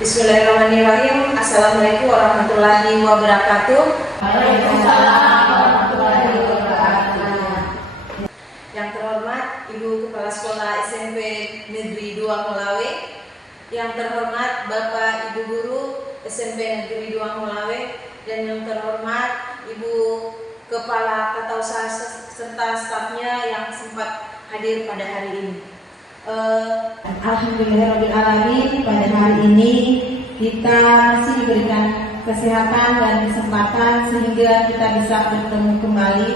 Bismillahirrahmanirrahim. Assalamualaikum warahmatullahi wabarakatuh. Waalaikumsalam warahmatullahi wabarakatuh. Yang terhormat Ibu Kepala Sekolah SMP Negeri 2 Melawe, yang terhormat Bapak Ibu Guru SMP Negeri 2 Melawe, dan yang terhormat Ibu Kepala Tata Usaha serta stafnya yang sempat hadir pada hari ini. Alhamdulillahirrahmanirrahim, pada hari ini kita masih diberikan kesehatan dan kesempatan sehingga kita bisa bertemu kembali.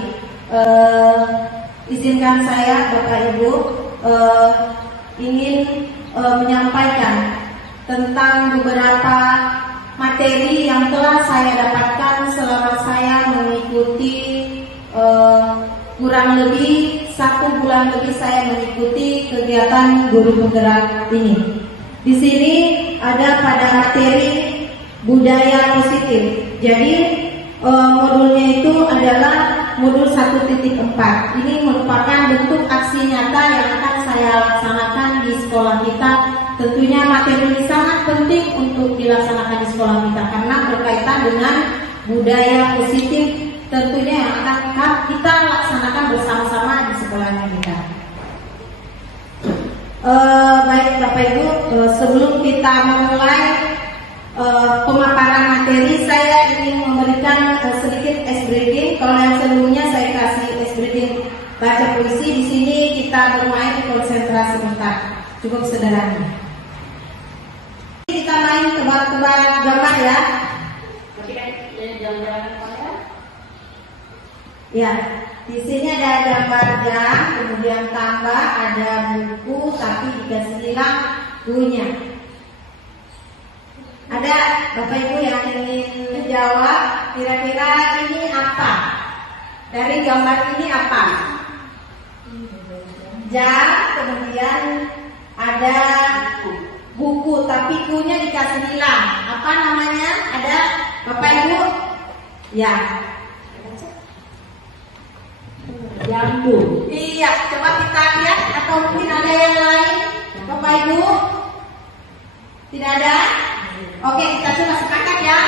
Izinkan saya Bapak Ibu ingin menyampaikan tentang beberapa materi yang telah saya dapatkan selama saya mengikuti kurang lebih 1 bulan lebih saya mengikuti kegiatan guru penggerak ini. Di sini ada pada materi budaya positif. Jadi modulnya itu adalah modul 1.4. Ini merupakan bentuk aksi nyata yang akan saya laksanakan di sekolah kita. Tentunya materi ini sangat penting untuk dilaksanakan di sekolah kita karena berkaitan dengan budaya positif. Tentunya yang akan kita laksanakan bersama-sama di sekolahnya kita. Baik Bapak Ibu, sebelum kita memulai pemaparan materi, saya ingin memberikan sedikit ice breaking. Kalau yang sebelumnya saya kasih ice breaking baca puisi, di sini kita bermain konsentrasi bentar, cukup sederhana. Kita main tebak-tebak gambar ya. Ya, di sini ada gambar jam, kemudian tambah ada buku, tapi dikasih lampunya. Ada Bapak Ibu yang ingin menjawab, kira-kira ini apa? Dari gambar ini apa? Jam, kemudian ada buku, tapi kunya dikasih hilang. Apa namanya? Ada Bapak Ibu? Ya. Jambu. Iya, coba kita lihat atau mungkin ada yang lain, Bapak Ibu? Tidak ada? Oke, kita coba sepakat ya.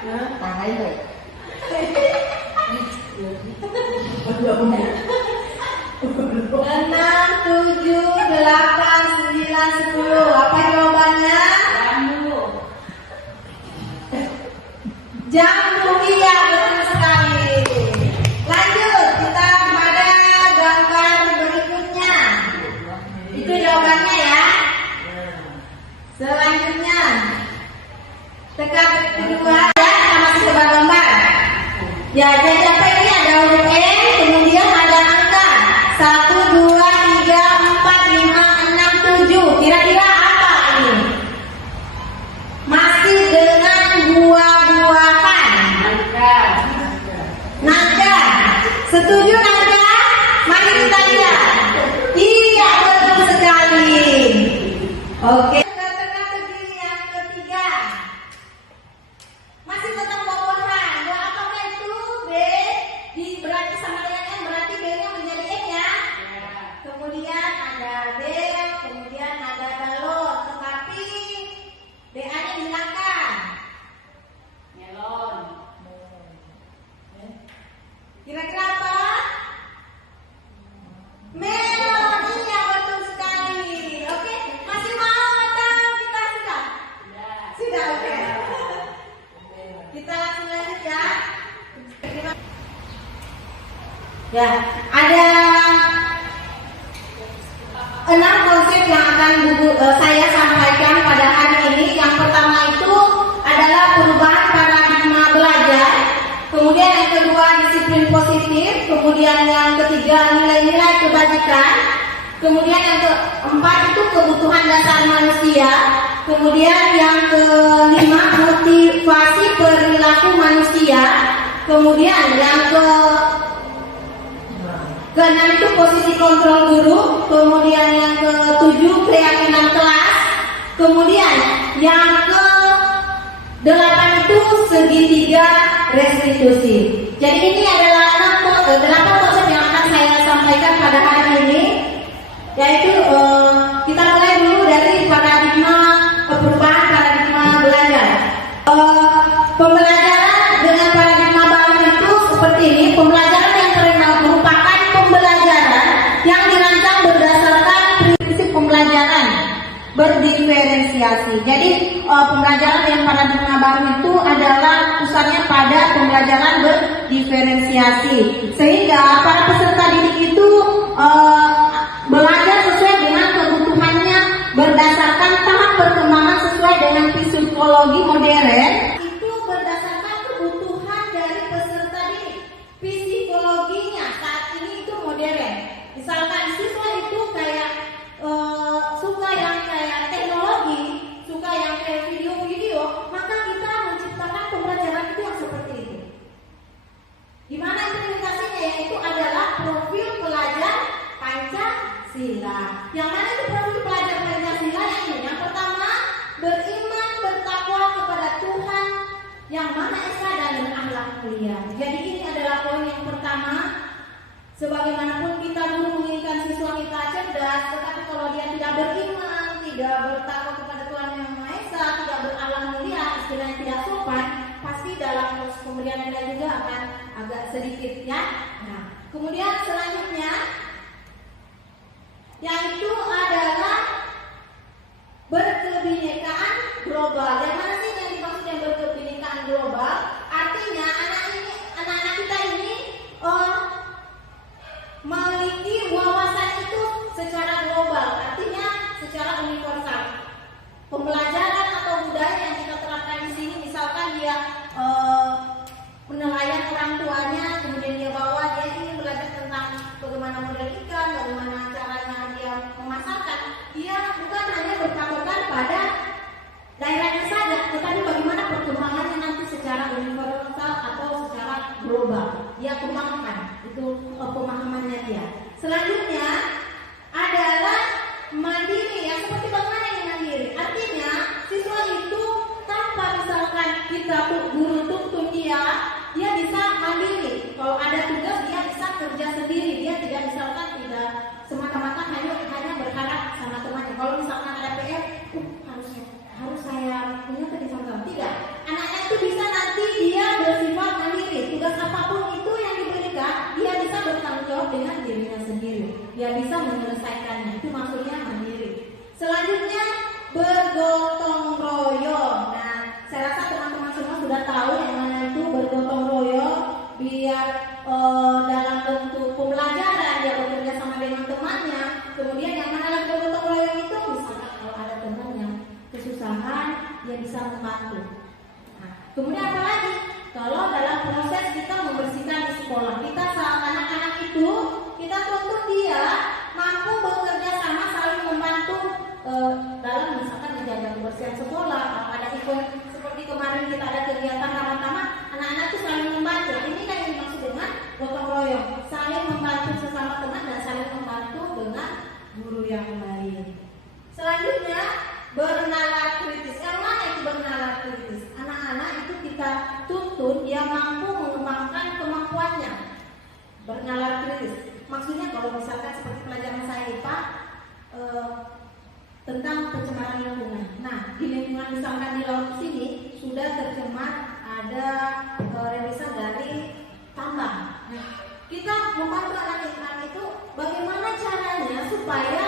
Tangan baik. 6, 7, 8, 9, 10. Apa jawabannya? Jambu. Jambu, iya betul sekali. Lanjut, kita pada gambar berikutnya. Itu jawabannya ya. Selanjutnya, tekan kedua ya, kita masih coba gambar. Ya, jadi apa ini ada huruf E, kemudian ada angka 1, 2, 3, 4, 5, 6, 7. Kira-kira apa ini? Masih dengan buah-buahan. Nangka. Setuju nangka? Mari kita lihat. Iya, betul sekali. Oke. Teka-teki yang ketiga. Masih tentang buah-buahan. Buah apakah itu? B. Berarti sama dengan M, berarti B-nya menjadi X ya. Kemudian ada B, kemudian ada balon. Tetapi B-nya dihilangkan. Melon. Kira-kira apa? Melon, iya betul sekali. Oke, masih mau atau kita sudah? Sudah, oke. Kita langsung lanjut ya. Ya, ada 6 konsep yang akan saya sampaikan pada hari ini. Yang pertama itu adalah perubahan paradigma belajar. Kemudian yang kedua disiplin positif, kemudian yang ketiga nilai-nilai kebajikan, kemudian yang keempat itu kebutuhan dasar manusia, kemudian yang kelima motivasi perilaku manusia, kemudian yang keenam itu posisi kontrol guru, kemudian yang ketujuh keyakinan kelas, kemudian yang ke-8 itu segitiga restitusi. Jadi ini adalah 8 konsep yang akan saya sampaikan pada hari ini, yaitu kita mulai dulu dari paradigma perubahan paradigma diferensiasi. Jadi pembelajaran yang paradigma baru itu adalah pusatnya pada pembelajaran berdiferensiasi, sehingga para peserta didik itu belajar sesuai dengan kebutuhannya berdasarkan tahap perkembangan sesuai dengan psikologi modern. Itu berdasarkan kebutuhan dari peserta didik. Psikologinya saat ini itu modern. Misalkan siswa itu kayak suka yang kayak teknologi, suka yang kayak video-video, maka kita menciptakan pembelajaran itu yang seperti itu. Di mana implementasinya yaitu adalah profil pelajar Pancasila. Yang mana itu profil pelajar Pancasila yang pertama beriman bertakwa kepada Tuhan yang Maha Esa dan berakhlak mulia. Jadi ini adalah poin yang pertama. Sebagaimanapun kita guru menginginkan siswa kita cerdas, tetapi kalau dia tidak beriman, tidak bertakwa kepada Tuhan yang Maha Esa, tidak berakhlak mulia, istilahnya tidak sopan, pasti dalam proses pemberian nilai juga akan agak sedikit ya. Nah, kemudian selanjutnya yaitu adalah berkebinekaan global. Yang mana sih yang dimaksud yang berkebinekaan global? Artinya anak-anak kita ini memiliki wawasan itu secara global, artinya secara universal. Pembelajaran atau budaya yang kita terapkan di sini, misalkan dia penilaian orang tuanya, kemudian dia bawa, dia ingin belajar tentang bagaimana model ikan, bagaimana caranya dia memasarkan. Dia bukan hanya berpatokan pada daerahnya saja, tetapi bagaimana perkembangannya nanti secara universal atau secara global. Dia kembangkan itu pemahamannya dia. Selanjutnya adalah mandiri, ya seperti bagaimana yang mandiri. Artinya siswa itu tanpa misalkan kita guru tuntun dia bisa mandiri. Kalau ada tugas dia bisa kerja sendiri. Dia tidak misalkan tidak semata-mata hanya berharap sama temannya. Kalau misalkan ada PR, harus saya punya sama-sama. Tidak. Anaknya itu bisa nanti dia bersifat mandiri. Tugas apapun itu yang diberikan, dia bisa bertanggung jawab dengan dirinya sendiri. Dia bisa menyelesaikannya. Itu maksudnya mandiri. Selanjutnya bergotong royong. Nah, saya rasa teman-teman semua sudah tahu yang mana itu bergotong royong. Biar dalam bentuk pembelajaran dia bekerja sama dengan temannya. Kemudian yang mana lagi bergotong royong itu, misalnya kalau ada teman yang kesusahan, dia bisa membantu. Nah, kemudian apa lagi? Kalau dalam proses kita membersihkan di sekolah, kita saat anak-anak itu kita tuntut dia mampu bekerja sama, saling membantu dalam misalkan menjaga kebersihan sekolah. Kalau ada event seperti kemarin kita ada kegiatan ramah-ramah, anak-anak itu saling membantu. Ini kan yang dimaksud dengan gotong royong, saling membantu sesama teman dan saling membantu dengan guru yang lain. Selanjutnya bernalar kritis. Yang mana itu bernalar kritis? Anak-anak itu kita tuntut dia mampu mengembangkan kemampuannya. Bernalar kritis. Maksudnya kalau misalkan seperti pelajaran saya IPA tentang pencemaran lingkungan. Nah, di lingkungan misalkan di laut sini sudah tercemar, ada rilisan dari tambang. Nah, kita membantu anak-anak itu bagaimana caranya supaya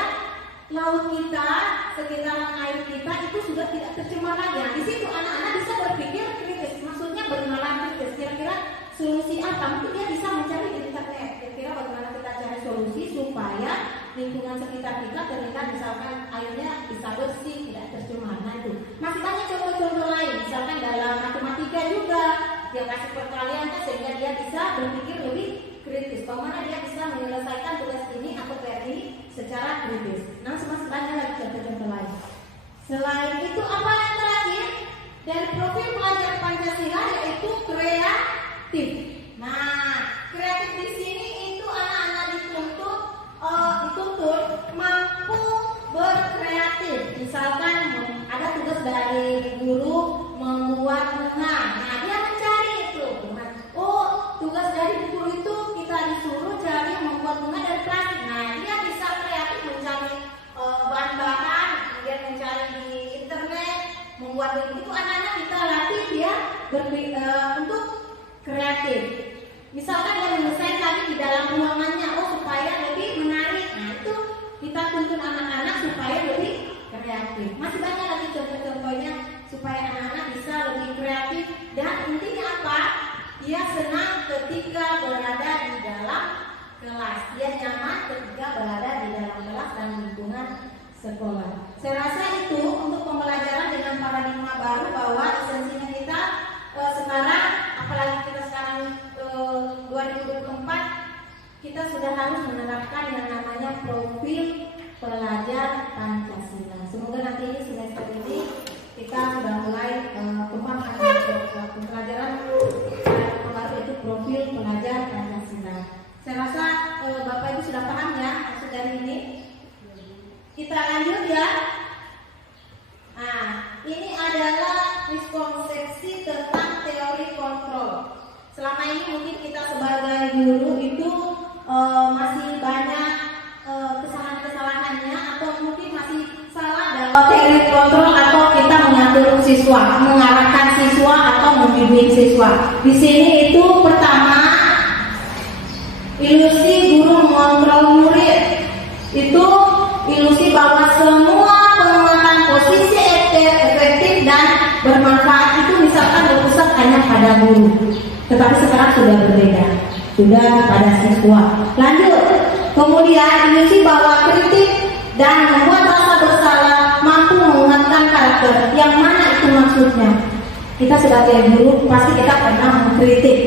laut kita, sekitaran air kita itu sudah tidak tercemar lagi. Nah, di situ anak-anak bisa berpikir kritis. Maksudnya bernalar kritis. Kira-kira solusi apa? Mungkin dia bisa mencari di internet. Kira-kira bagaimana kita cari solusi supaya lingkungan sekitar kita terlihat misalkan airnya bisa bersih, tidak tercemar. Nah itu masih banyak contoh-contoh lain. Misalkan dalam matematika juga dia kasih perkalian sehingga dia bisa berpikir lebih kritis. Bagaimana dia bisa menyelesaikan tugas ini atau PR ini secara kritis. Nah masih banyak lagi contoh-contoh lain. Selain itu apa yang terakhir dari profil pelajar Pancasila yaitu kreatif. Nah kreatif di sini itu anak-anak dituntut mampu berkreatif. Misalkan ada tugas dari guru membuat bunga. Nah dia mencari itu. Tugas dari guru itu kita disuruh cari membuat bunga dari plastik. Nah dia bisa kreatif mencari bahan-bahan, kemudian mencari di internet, membuat itu. Anak-anak kita latih dia untuk kreatif. Misalkan dia menyelesaikan di dalam ruangannya, supaya lebih menarik. Nah itu kita tuntun anak-anak supaya lebih kreatif. Masih banyak lagi contoh-contohnya supaya anak-anak bisa lebih kreatif, dan intinya apa? Dia senang ketika berada di dalam kelas, dia nyaman ketika berada di dalam kelas dan lingkungan sekolah. Saya rasa itu untuk pembelajaran dengan paradigma baru, bahwa esensinya kita sekarang, apalagi kita sekarang 2024, kita sudah harus menerapkan yang namanya profil pelajar Pancasila. Semoga nanti ini semester ini kita sudah mulai kembangkan pelajaran baru, itu profil pelajar Pancasila. Saya rasa Bapak Ibu sudah paham ya maksud dari ini. Kita lanjut ya. Nah, ini adalah miskonsepsi tentang teori kontrol. Selama ini mungkin kita sebagai guru itu masih banyak kesalahan-kesalahannya, atau mungkin masih salah dalam teori kontrol, atau kita mengatur siswa, mengarahkan siswa atau membimbing siswa. Di sini itu pertama, ilusi guru mengontrol murid. Itu ilusi bahwa semua penguatan posisi efektif dan bermanfaat itu misalkan berpusat hanya pada guru. Tetapi sekarang sudah berbeda, sudah pada siswa. Lanjut, kemudian ilusi bahwa kritik dan membuat rasa bersalah mampu menguatkan karakter. Yang mana itu maksudnya? Kita sebagai guru pasti kita pernah mengkritik,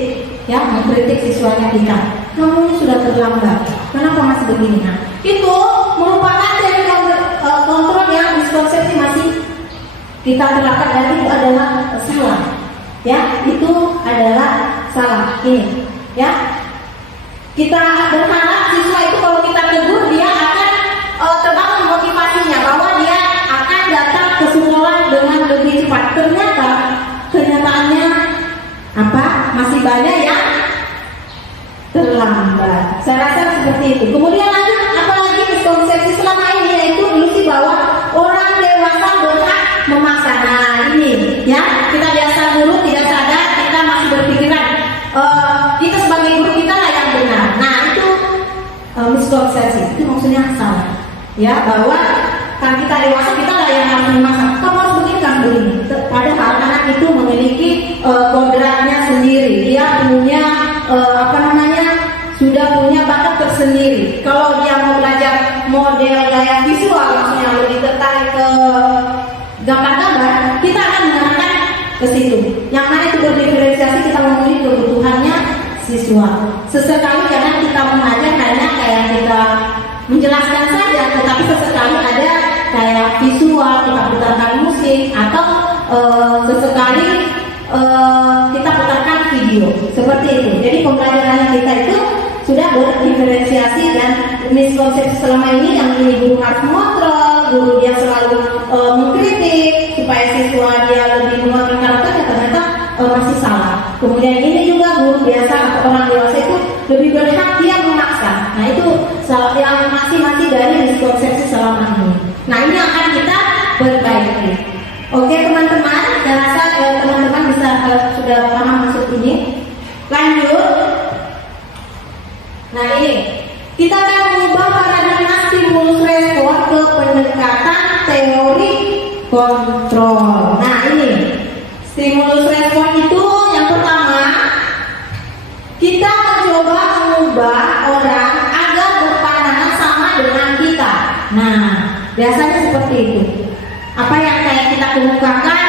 ya, mengkritik siswanya kita. Kamu ini sudah terlambat, kenapa masih begini? Nah, itu merupakan teori kontrol yang miskonsepsi masih kita terapkan, dan itu adalah salah. Ya, itu adalah salah. Ini, ya. Kita berharap siswa itu kalau kita tegur dia akan terbangun motivasinya, bahwa dia akan datang ke sekolah dengan lebih cepat. Ternyata kenyataannya apa? Masih banyak yang terlambat. Saya rasa seperti itu. Kemudian lanjut, apalagi miskonsepsi selama ini, yaitu ilusi bahwa orang dewasa berhak memaksa. Nah, ini ya, kita biasa guru tidak sadar, kita masih berpikiran kita sebagai guru kita lah yang benar. Nah, itu miskonsepsi. Itu maksudnya salah. Ya, bahwa kan kita dewasa, kita lah yang harus memaksa. Kamu harus begini, kamu begini. Padahal anak itu memiliki kodratnya sendiri. Dia punya sudah punya bakat tersendiri. Kalau dia mau belajar model gaya visual, maksudnya lebih tertarik ke gambar-gambar, kita akan mengarahkan ke situ. Yang mana itu berdiferensiasi, kita memenuhi kebutuhannya siswa. Sesekali jangan kita mengajar hanya kayak kita menjelaskan saja, tetapi sesekali ada kayak visual, kita putarkan musik, atau sesekali kita putarkan video, seperti itu. Jadi pembelajaran kita itu sudah berdiferensiasi, dan miskonsepsi selama ini yang ini guru harus mengontrol, guru dia selalu mengkritik supaya siswa dia lebih menguatkan karakternya, ternyata masih salah. Kemudian ini juga guru biasa atau orang dewasa itu lebih berhak dia memaksa. Nah, itu salah yang masih dari miskonsepsi selama ini. Nah, ini akan kita perbaiki. Oke teman-teman, saya rasa teman-teman bisa sudah paham maksud ini. Lanjut. Nah, ini kita akan mengubah paradigma stimulus respon ke pendekatan teori kontrol. Nah, ini stimulus respon itu yang pertama, kita mencoba mengubah orang agar berpandangan sama dengan kita. Nah, biasanya seperti itu. Apa yang kayak kita kemukakan,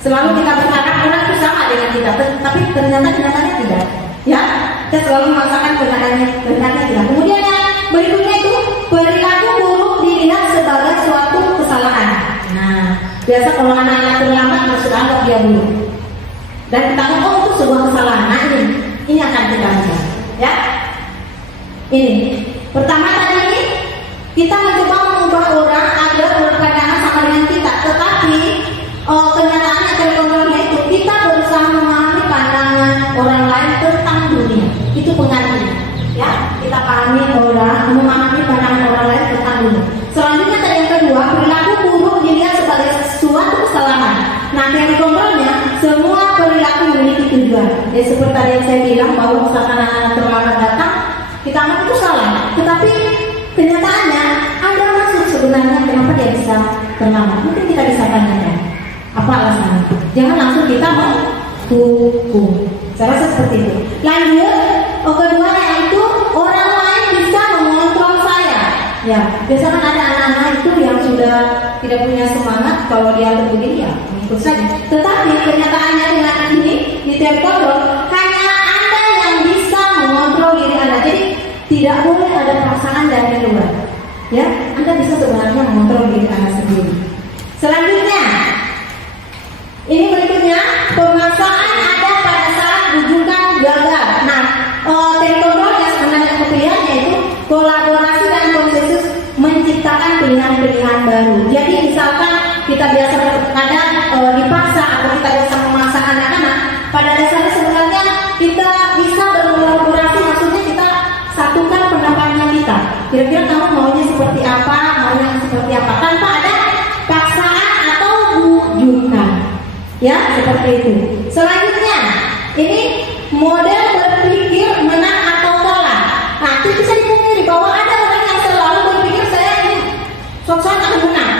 selalu kita berharap orang itu sama dengan kita, tapi kenyataannya tidak. Ya, kita selalu memaksakan kenyataannya tidak. Kemudian yang berikutnya itu perilaku buruk dilihat sebagai suatu kesalahan. Nah, biasa kalau anak-anak terlambat harus anggap dia buruk, dan kita anggap itu sebuah kesalahan. Nah, ini akan kita lihat. Ya, ini pertama tadi ini kita mencoba mengubah orang agar berpandangan sama dengan kita, tetapi kenyataannya dari kontrolnya itu kita berusaha memahami pandangan orang lain tentang dunia. Itu pengertian, ya, kita pahami orang, memahami pandangan orang lain tentang dunia. Selanjutnya tadi yang kedua, perilaku buruk dilihat sebagai suatu kesalahan. Nah, dari kontrolnya semua perilaku memiliki tujuan. Ya, seperti tadi yang saya bilang bahwa misalkan anak terlambat datang, kita anggap itu salah, tetapi kenyataannya ada maksud sebenarnya bertanya kenapa dia bisa terlambat. Mungkin kita bisa tanyakan apa alasannya. Jangan langsung kita menghukum. Saya rasa seperti itu. Lanjut, kedua yaitu orang lain bisa mengontrol saya. Ya, biasanya ada anak-anak itu yang sudah tidak punya semangat, kalau dia begini ya mengikut saja. Tetapi kenyataannya dengan ini di terkontrol, hanya Anda yang bisa mengontrol diri Anda. Jadi tidak boleh ada paksaan dari luar. Ya, Anda bisa sebenarnya mengontrol diri Anda sendiri. Selanjutnya, ini berikutnya, pemaksaan ada pada saat rujukan gagal. Nah, terkontrol yang sebenarnya kemudian yaitu kolaborasi dan konsensus menciptakan pilihan-pilihan baru. Jadi misalkan kita biasa kadang dipaksa atau kita biasa memaksa anak-anak, pada dasarnya sebenarnya kita bisa berkolaborasi, maksudnya kita satukan pendapatnya kita. Kira-kira kamu maunya seperti apa, maunya seperti apa, tanpa ada paksaan atau bujukan. Ya, seperti itu. Selanjutnya, ini model berpikir menang atau kalah. Nah, itu bisa dipungkiri bahwa ada orang yang selalu berpikir saya ini sok-sok akan menang,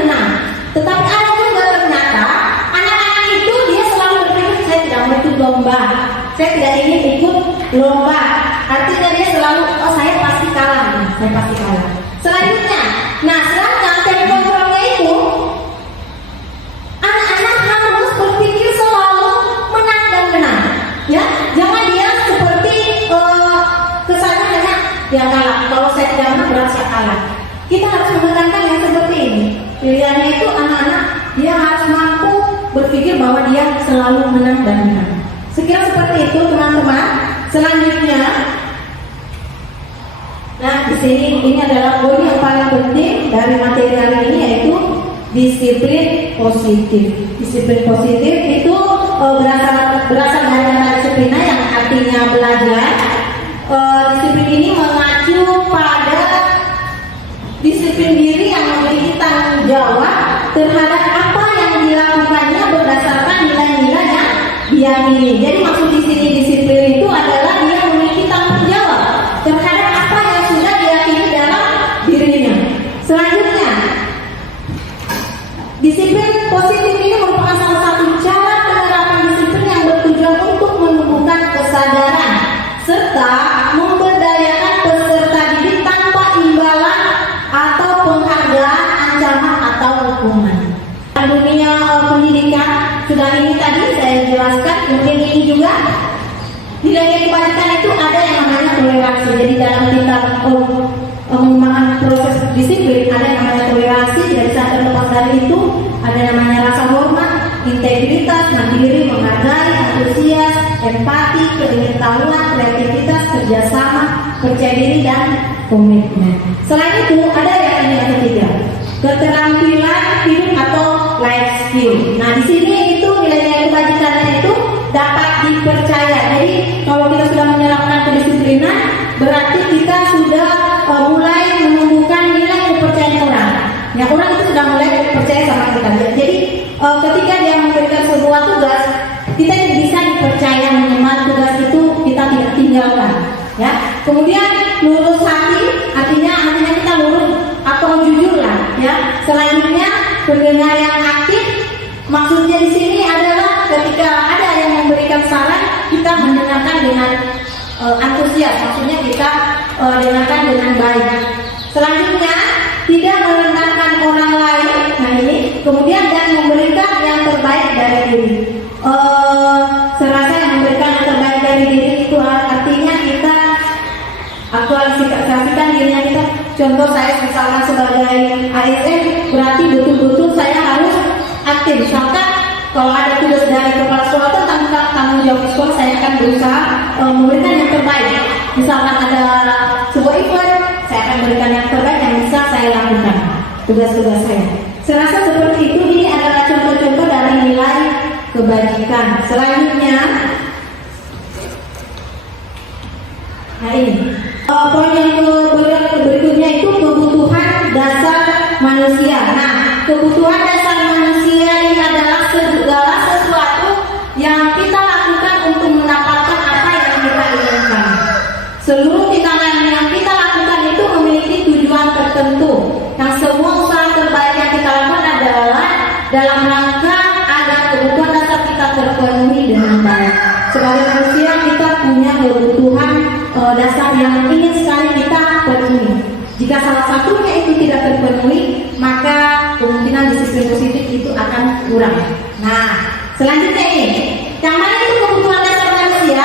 menang. Tetapi ada juga ternyata anak-anak itu dia selalu berpikir saya tidak mau ikut lomba, saya tidak ingin ikut lomba. Artinya dia selalu saya pasti kalah, saya pasti kalah. Selanjutnya, nah sedangkan dari kontrolnya itu anak-anak harus berpikir selalu menang dan menang. Ya, jangan dia seperti kesannya hanya dia kalah. Kalau saya tidak menang berarti saya kalah. Kita harus menekankan yang seperti ini. Pilihannya itu anak-anak dia harus mampu berpikir bahwa dia selalu menang dan menang. Sekira seperti itu teman-teman. Selanjutnya, nah di sini ini adalah poin yang paling penting dari materi hari ini yaitu disiplin positif. Disiplin positif itu berasal dari kata disiplina yang artinya belajar. Disiplin ini mengacu pada disiplin diri yang memiliki tanggung jawab terhadap apa yang dilakukannya berdasarkan nilai-nilai yang dia miliki. Jadi maksud di sini disiplin itu adalah dia memiliki tanggung jawab terhadap apa yang sudah diyakini dalam dirinya. Selanjutnya, disiplin positif ini merupakan salah satu cara penerapan disiplin yang bertujuan untuk menumbuhkan kesadaran serta memberdayakan peserta didik tanpa imbalan atau penghargaan, ancaman atau hukuman. Dunia pendidikan sudah ini tadi saya jelaskan, kemudian ini juga nilai kebajikan itu ada yang namanya toleransi. Jadi dalam kita mengembangkan proses disiplin ada yang namanya toleransi. Dari saat terlepas dari itu ada yang namanya rasa hormat, integritas, mandiri, menghargai, antusias, empati, pengetahuan, kreativitas, kerjasama, percaya diri dan komitmen. Selain itu ada yang ketiga, keterampilan hidup atau life skill. Nah di sini itu nilai-nilai kebajikannya itu dapat dipercaya. Jadi kalau kita sudah menerapkan kedisiplinan, berarti kita sudah mulai menumbuhkan nilai kepercayaan orang. Ya, orang itu sudah mulai percaya sama kita. Jadi ketika dia memberikan sebuah tugas, kita bisa dipercaya menyemangati tugas itu, kita tidak tinggalkan. Ya, kemudian lurus hati, artinya kita lurus atau jujur lah. Ya, selanjutnya pendengar yang aktif, maksudnya di sini adalah ketika ada yang memberikan saran, kita mendengarkan dengan antusias, maksudnya kita dengarkan dengan baik. Selanjutnya, tidak merendahkan orang lain. Nah ini, kemudian dan memberikan yang terbaik dari diri. Serasa yang memberikan yang terbaik dari diri itu artinya kita aktualisasikan dirinya kita. Contoh saya misalkan sebagai ASN, berarti betul-betul saya harus aktif. Misalkan kalau ada tugas dari kepala sekolah tentang tanggung jawab sekolah, saya akan berusaha memberikan yang terbaik. Misalkan ada sebuah event, saya akan berikan yang terbaik yang bisa saya lakukan tugas-tugas saya. Serasa seperti itu. Ini adalah contoh-contoh dari nilai kebajikan. Selanjutnya, nah ini poin yang berikutnya itu kebutuhan dasar manusia. Nah, kebutuhan dasar manusia ini adalah segala sesuatu yang kita lakukan untuk mendapatkan apa yang kita inginkan. Seluruh tindakan yang kita lakukan itu memiliki tujuan tertentu yang dalam rangka agar kebutuhan dasar kita terpenuhi dengan baik. Sebagai manusia kita punya kebutuhan dasar yang ingin sekali kita penuhi. Jika salah satunya itu tidak terpenuhi, maka kemungkinan disiplin positif itu akan kurang. Nah, selanjutnya ini, yang mana itu kebutuhan dasar manusia?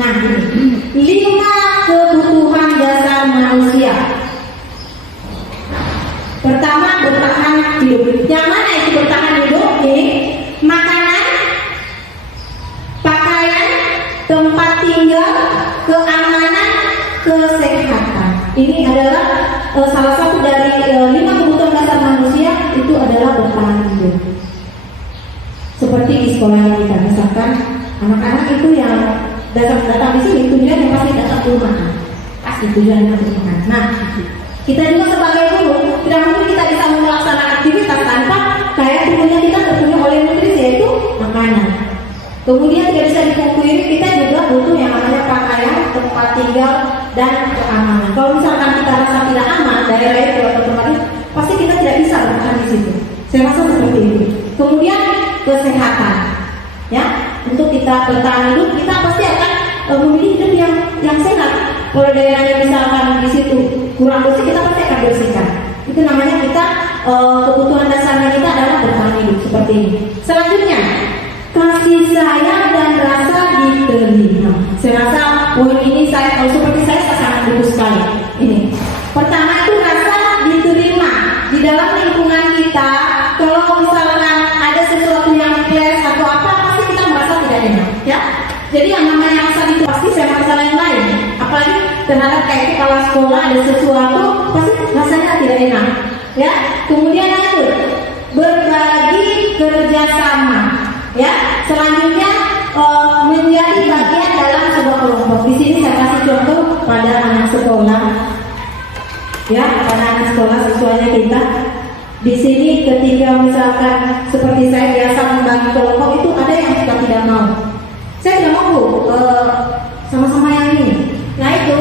Nah, ini 5 kebutuhan dasar manusia. Pertama, bertahan hidup. Yang mana itu bertahan hidup? Ini makanan, pakaian, tempat tinggal, keamanan, kesehatan. Ini adalah salah satu dari 5 kebutuhan dasar manusia, itu adalah bertahan hidup. Seperti di sekolah kita, misalkan anak-anak itu yang datang di sini tujuannya pasti datang ke rumah, pasti tujuannya untuk makan. Nah, kita juga sebagai guru tidak mungkin kita bisa melaksanakan aktivitas tanpa kayak tubuhnya kita terpenuhi oleh nutrisi, yaitu makanan. Kemudian tidak bisa dipungkiri kita juga butuh yang namanya pakaian, tempat tinggal, dan keamanan. Kalau misalkan kita rasa tidak aman daerah itu atau tempat itu, pasti kita tidak bisa bertahan di situ. Saya rasa seperti itu. Kemudian kesehatan, ya, untuk kita bertahan hidup kita pasti akan memilih hidup yang sehat. Kalau daerahnya misalkan di situ kurang bersih, kita pasti akan bersihkan. Itu namanya kita kebutuhan dasarnya kita adalah bertahan hidup seperti ini. Selanjutnya, kasih sayang dan rasa diterima. Saya rasa poin ini kalau seperti saya sangat bagus sekali. Ini pertama itu rasa diterima di dalam lingkungan kita. Kalau misalkan ada sesuatu yang flash atau apa, pasti kita merasa tidak enak, ya. Jadi yang namanya rasa itu pasti saya masalah yang lain. Apalagi terhadap kayak kepala sekolah ada sesuatu, pasti rasanya tidak enak, ya. Kemudian lanjut, berbagi kerjasama, ya. Selanjutnya menjadi bagian dalam sebuah kelompok. Di sini saya kasih contoh pada anak sekolah, ya, pada anak sekolah siswanya kita. Di sini ketika misalkan seperti saya biasa membagi kelompok itu ada yang suka tidak mau. Saya tidak mau sama-sama yang ini. Nah itu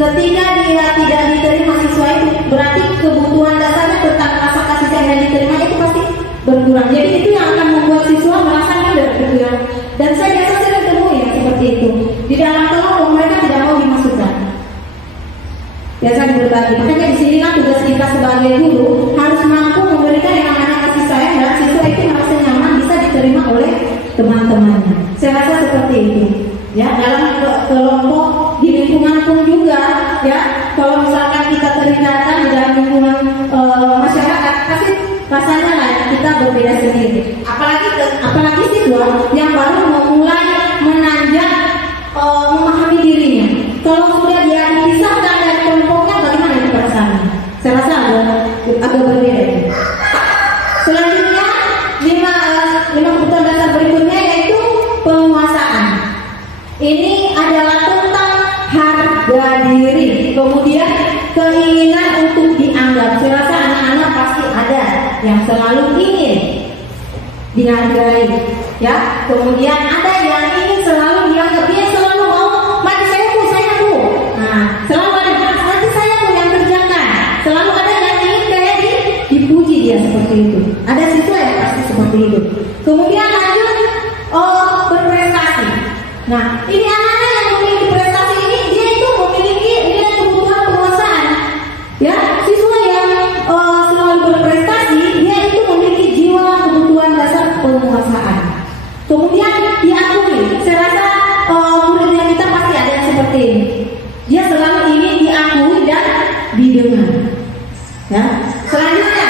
ketika dia tidak diterima siswa itu berarti kebutuhan dasarnya tentang rasa kasih sayang yang diterima itu pasti berkurang. Jadi itu yang akan membuat siswa merasa minder gitu ya. Dan saya biasa sering temui yang seperti itu. Di dalam kelompok mereka tidak mau dimasukkan. Biasa berbagi. Makanya di sini kan tugas kita sebagai guru harus mampu memberikan yang namanya kasih sayang dan siswa itu merasa nyaman bisa diterima oleh teman-temannya. Saya rasa seperti itu. Ya, dalam kelompok di lingkungan pun juga, ya. Kalau misalkan kita terhindarkan di dalam lingkungan masyarakat, pasti rasanya lah kita berbeda sendiri. Apalagi siswa yang baru memulai menanjak memahami dirinya. Kalau sudah dia dipisahkan dari kelompoknya, bagaimana itu perasaannya? Saya rasa agak berbeda itu. Selanjutnya 5 kebutuhan dasar berikutnya yaitu penguasaan. Ini adalah tentang harga diri, kemudian keinginan untuk dianggap. Saya rasa anak-anak pasti ada yang selalu ingin dihargai, ya. Kemudian ada yang ingin selalu dianggap, dia selalu mau mati saya bu. Nah, selalu ada nanti saya bu yang kerjakan. Selalu ada yang ingin kayak dipuji dia seperti itu. Ada siswa yang pasti seperti itu. Kemudian lanjut berprestasi. Nah, ini anak-anak yang memiliki prestasi ini dia itu memiliki kebutuhan penguasaan. Ya, siswa yang selalu berprestasi dia itu memiliki jiwa kebutuhan dasar penguasaan. Kemudian diakui. Saya rasa muridnya kita pasti ada yang seperti ini. Dia selalu ingin diakui dan didengar. Ya. Selanjutnya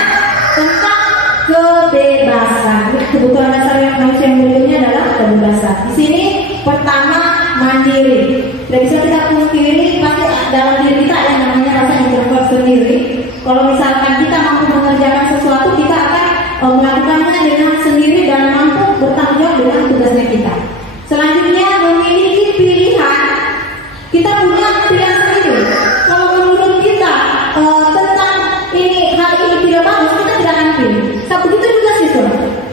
tentang kebebasan. Kebutuhan dasar yang manusia yang berikutnya adalah kebebasan. Di sini pertama mandiri. Tidak bisa kita pungkiri pasti dalam diri kita ada yang namanya rasa introvert sendiri. Kalau misalkan kita mampu mengerjakan sesuatu, kita akan melakukannya dengan sendiri dan mampu bertanggung jawab dengan tugasnya kita. Selanjutnya memiliki pilihan. Kita punya pilihan sendiri. Kalau menurut kita tentang ini hal ini tidak bagus, kita tidak akan pilih. Begitu juga siswa.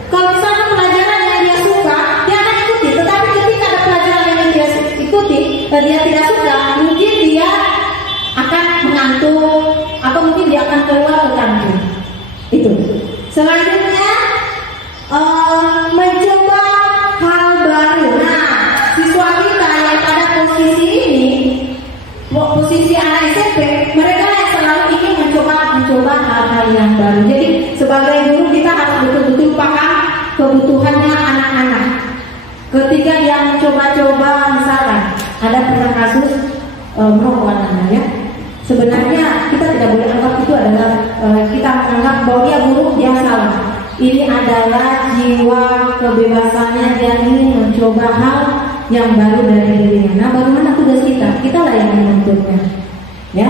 Kalau misalnya pelajaran yang dia suka, dia akan ikuti. Tetapi ketika ada pelajaran yang dia ikuti dan dia tidak suka, mungkin dia akan mengantuk atau mungkin dia akan keluar ke Selanjutnya mencoba hal baru. Nah, siswa kita yang pada posisi ini, posisi anak SMP, mereka yang selalu ingin mencoba hal-hal yang baru. Jadi sebagai guru kita harus betul-betul paham kebutuhannya anak-anak. Ketika dia mencoba-coba, misalkan ada pernah kasus merokok ya. Sebenarnya kita tidak boleh anggap itu adalah kita menganggap bahwa dia buruk, dia salah. Ini adalah jiwa kebebasannya, dia ingin mencoba hal yang baru dari dirinya. Nah, bagaimana tugas kita? Kita lah yang menuntutnya, ya.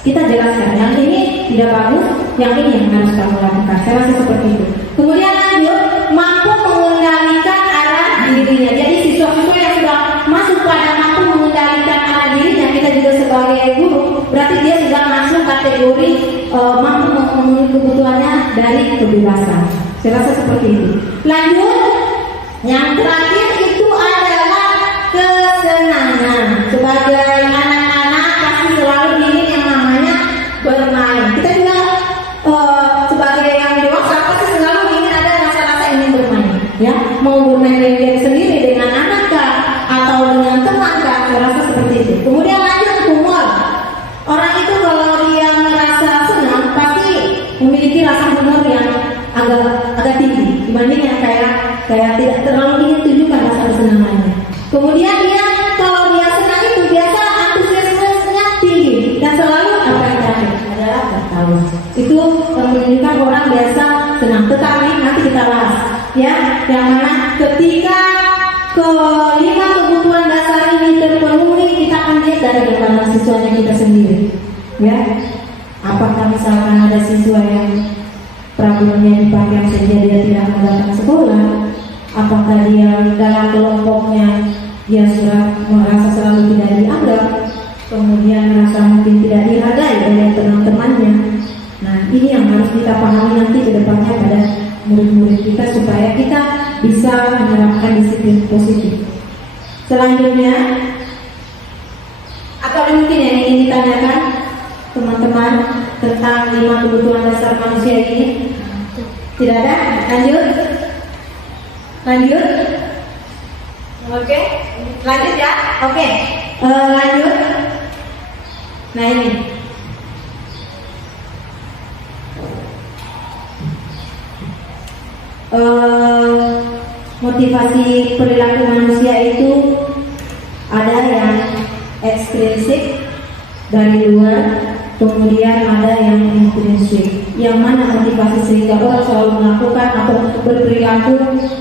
Kita jelaskan, yang ini tidak bagus, yang ini yang harus kamu lakukan. Saya rasa seperti itu. Kemudian lanjut, mampu mengendalikan arah dirinya. Jadi siswa-siswa yang sudah masuk pada mampu mengendalikan arah dirinya, kita juga sebagai guru, berarti dia sudah masuk kategori mampu memenuhi kebutuhannya dari kebebasan. Saya rasa seperti itu. Lanjut, yang terakhir itu adalah kesenangan. Sebagai anak-anak pasti selalu ingin yang namanya bermain. Kita juga sebagai yang dewasa pasti selalu ingin ada rasa-rasa ingin bermain. Ya, mau bermain dengan diri sendiri, dengan anak atau dengan teman, saya rasa seperti itu. Kemudian lanjut humor. Orang itu kalau dia merasa senang pasti memiliki rasa humor yang agak tinggi dibanding yang kayak tidak terlalu ingin tunjukkan rasa kesenangannya. Kemudian dia kalau dia senang itu biasa antusiasmenya tinggi dan selalu apa yang terakhir adalah tertawa. Itu menunjukkan orang biasa senang. Tetapi nanti kita bahas ya, yang mana ketika kelima kebutuhan dasar ini terpenuhi, kita akan lihat dari bagaimana siswanya kita sendiri, ya. Apakah misalkan ada siswa yang problemnya di pakaian sehingga dia tidak mau datang sekolah? Apakah dia dalam kelompoknya dia sudah merasa selalu tidak dianggap, kemudian merasa mungkin tidak dihargai oleh teman-temannya? Nah, ini yang harus kita pahami nanti ke depannya pada murid-murid kita supaya kita bisa menerapkan disiplin positif. Selanjutnya, apa mungkin yang ingin ditanyakan teman-teman tentang 5 kebutuhan dasar manusia ini? Tidak ada? Lanjut? Oke, lanjut ya? Oke, lanjut. Nah ini. Motivasi perilaku manusia itu ada yang ekstrinsik dari luar, kemudian ada yang intrinsik. Yang mana motivasi sehingga orang selalu melakukan atau berperilaku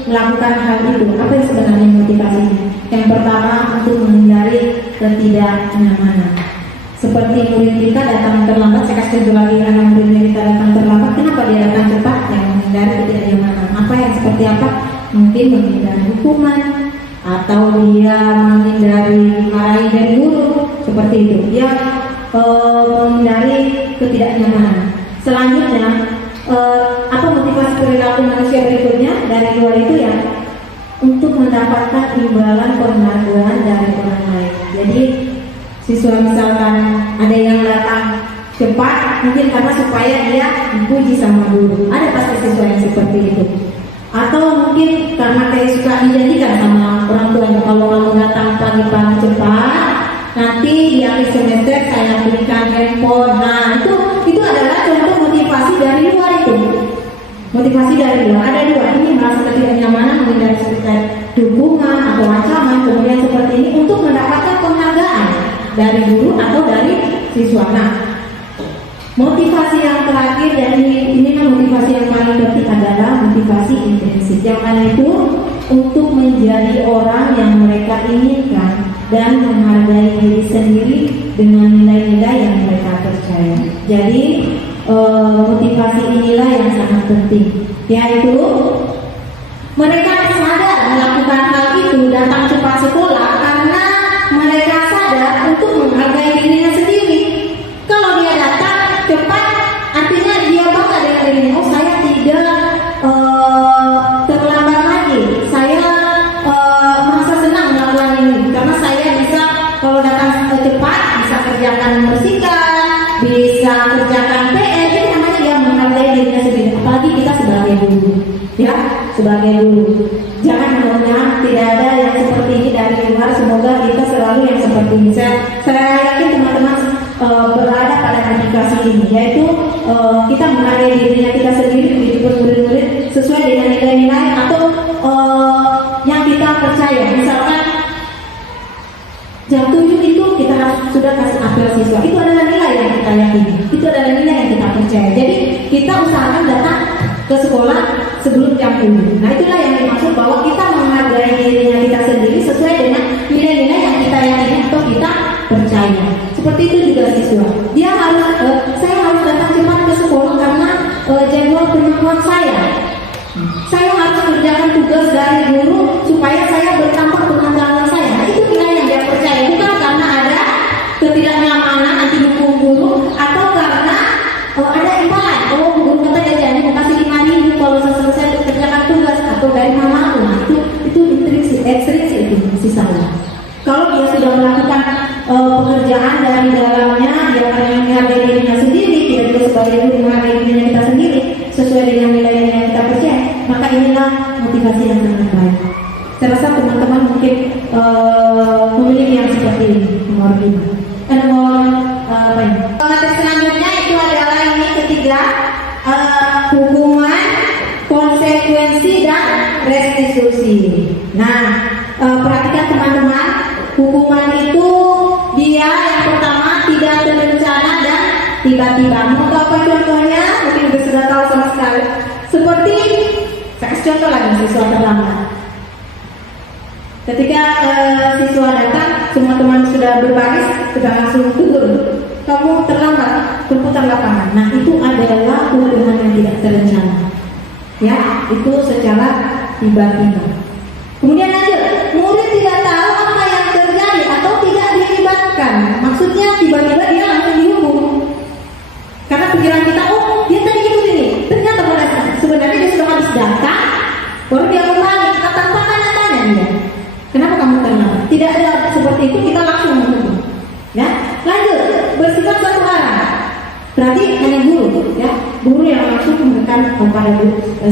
melakukan hal itu? Apa yang sebenarnya motivasinya? Yang pertama, untuk menghindari ketidaknyamanan. Seperti murid kita datang terlambat, saya kasih contoh lagi, anak murid kita datang terlambat, kenapa dia datang cepat? Yang menghindari ketidaknyamanan. Apa yang seperti apa? Mungkin menghindari hukuman, atau dia menghindari dimarahi dari guru, seperti itu. Dia menghindari ketidaknyamanan. Selanjutnya, apa motivasi perilaku manusia berikutnya dari luar itu ya? Untuk mendapatkan imbalan penghargaan dari orang lain. Jadi siswa misalkan ada yang datang cepat, mungkin karena supaya dia dipuji sama guru. Ada pasti siswa yang seperti itu. Atau mungkin karena kayak suka dijanjikan sama orang tuanya, kalau kamu datang pagi-pagi cepat, nanti di akhir semester saya berikan handphone. Nah, itu adalah contoh motivasi dari luar itu. Motivasi dari luar ada 2. Ini merasa ketidaknyamanan, menghindari sekitar dukungan atau ancaman, kemudian seperti ini untuk mendapatkan penghargaan dari guru atau dari siswa. Nah, motivasi yang terakhir dan ini motivasi yang paling penting adalah motivasi intrinsik. Yang mana itu untuk menjadi orang yang mereka inginkan dan menghargai diri sendiri dengan nilai-nilai yang mereka percaya. Jadi motivasi inilah yang sangat penting, yaitu mereka sadar melakukan hal itu, datang cepat sekolah karena mereka sadar untuk menghargai dirinya sendiri. Kalau dia datang cepat, artinya dia bangga dengan dirinya. Oh, saya tidak terlambat lagi. Saya merasa senang melakukan ini karena saya bisa kalau datang cepat bisa kerjakan membersihkan, bisa kerjakan PR. Jadi namanya dia menghargai dirinya sebagai guru. Jangan mudah-mudahan tidak ada yang seperti ini dari luar. Semoga kita selalu yang seperti ini. Saya yakin teman-teman berada pada aplikasi ini, yaitu kita menghargai dirinya kita sendiri, begitu murid-murid sesuai dengan nilai-nilai atau yang kita percaya. Misalkan jam 7 itu kita sudah kasih apel siswa, itu adalah nilai yang kita yakini, itu adalah nilai yang kita percaya. Jadi kita usahakan datang ke sekolah sebelum jam 7. Nah itulah yang dimaksud bahwa kita menghargai dirinya kita sendiri sesuai dengan nilai-nilai yang kita yakini atau kita percaya. Seperti itu juga siswa, dia harus saya harus datang cepat ke sekolah karena jadwal penyembuhan saya harus kerjakan tugas dari guru supaya saya bertambah pengetahuan saya. Nah, itu nilai yang dia percaya, bukan karena ada ketidaknyamanan nanti dukung guru atau karena ada imbalan. Guru kata dia jangan mau kasih 5.000 kalau selesai kerjakan tugas atau dari mama. Nah, itu ekstrinsi itu sisa. Kalau dia sudah melakukan pekerjaan dari dalamnya, dia akan menghargai dirinya sendiri, kita juga sebagai guru menghargai dirinya kita sendiri sesuai dengan nilai-nilai yang kita percaya, maka inilah motivasi yang sangat baik. Saya rasa teman-teman mungkin memiliki yang seperti ini, nomor 5. Nomor materi selanjutnya itu adalah ini ketiga, hukuman, konsekuensi dan restitusi. Nah, perhatikan teman-teman, hukuman itu dia yang pertama tidak terencana dan tiba-tiba. Mau tahu apa contohnya? Mungkin sudah tahu sama sekali. Seperti saya kasih contoh lagi, siswa terlambat. Ketika siswa datang, semua teman sudah berbaris, sudah langsung turun. Kamu terlambat, komputer lapangan. Nah itu adalah hukuman yang tidak terencana. Ya, itu secara tiba-tiba. Kemudian lanjut, murid tidak tahu apa yang terjadi atau tidak dilibatkan. Maksudnya tiba-tiba dia langsung dihukum. Karena pikiran kita, oh dia tadi ikut ini. Ternyata sebenarnya dia sudah habis data, baru dia kembali. Tanpa tanya-tanya dia. Kenapa kamu terlambat? Tidak ada seperti itu, kita langsung menghukum. Ya, lanjut, bersikap satu arah. Berarti hanya guru, ya, guru yang langsung memberikan kepada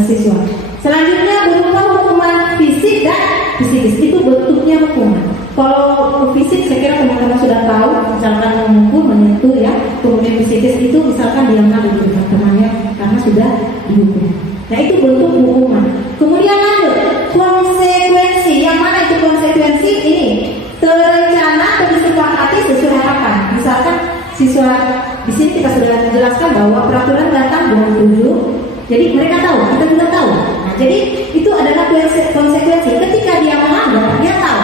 siswa. Selanjutnya berupa hukuman fisik dan psikis, itu bentuknya hukuman. Kalau fisik saya kira teman-teman sudah tahu, misalkan memukul, menyentuh, ya. Kemudian psikis itu misalkan diamkan di teman-temannya karena sudah dihukum. Nah itu bentuk hukuman. Kemudian lanjut, konsekuensi. Yang mana itu konsekuensi? Ini terencana atau disepakati sesuai harapan. Misalkan siswa di sini kita sudah menjelaskan bahwa peraturan datang 27. Jadi mereka tahu, kita juga tahu. Nah, jadi itu adalah konsekuensi. Ketika dia melanggar, dia tahu.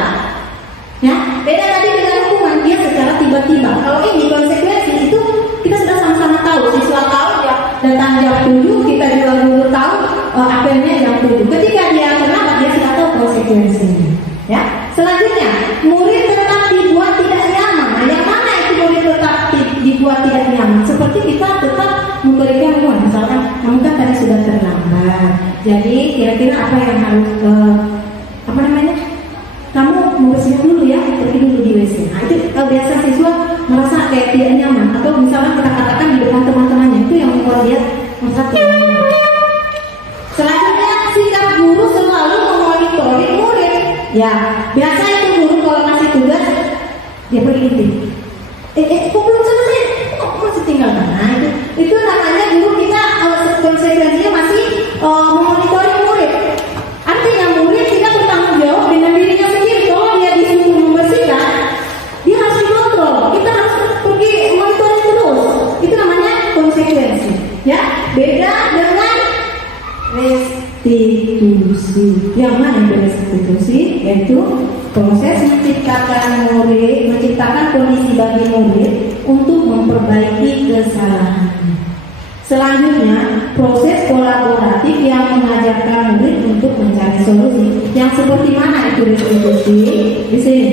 Ya, beda tadi dengan hukuman, dia secara tiba-tiba. Kalau ini konsekuensi itu kita sudah sama-sama tahu. Siswa tahu ya, datang jam 7, kita juga dulu tahu apelnya jam 7. Ketika dia terlambat, dia sudah tahu konsekuensinya. Ya, selanjutnya murid tetap dibuat tidak nyaman. Nah, yang mana itu murid tetap dibuat tidak nyaman? Seperti kita tetap memberikan ruang. Misalkan kamu kan tadi sudah terlambat, jadi kira-kira apa yang harus apa namanya? Kamu membersihkan dulu ya, pergi dulu di WC. Nah itu biasa siswa merasa kayak tidak nyaman, atau misalnya kita katakan di depan teman-temannya, itu yang membuat dia merasa tidak nyaman. Selanjutnya sikap guru selalu memonitoring murid. Ya biasa itu guru kalau ngasih tugas dia pergi intip. Kok belum selesai? Kok masih tinggal? Nah itu namanya guru kita konsekuensinya masih memonitoring murid. Artinya murid tidak bertanggung jawab dengan dirinya sendiri. Kalau dia disuruh membersihkan, dia harus dikontrol. Kita harus pergi monitoring terus. Itu namanya konsekuensi. Ya, beda dengan restitusi. Yang mana itu restitusi? Yaitu proses menciptakan kondisi bagi murid untuk memperbaiki kesalahan. Selanjutnya, proses kolaboratif yang mengajarkan murid untuk mencari solusi. Yang seperti mana itu restitusi? Di sini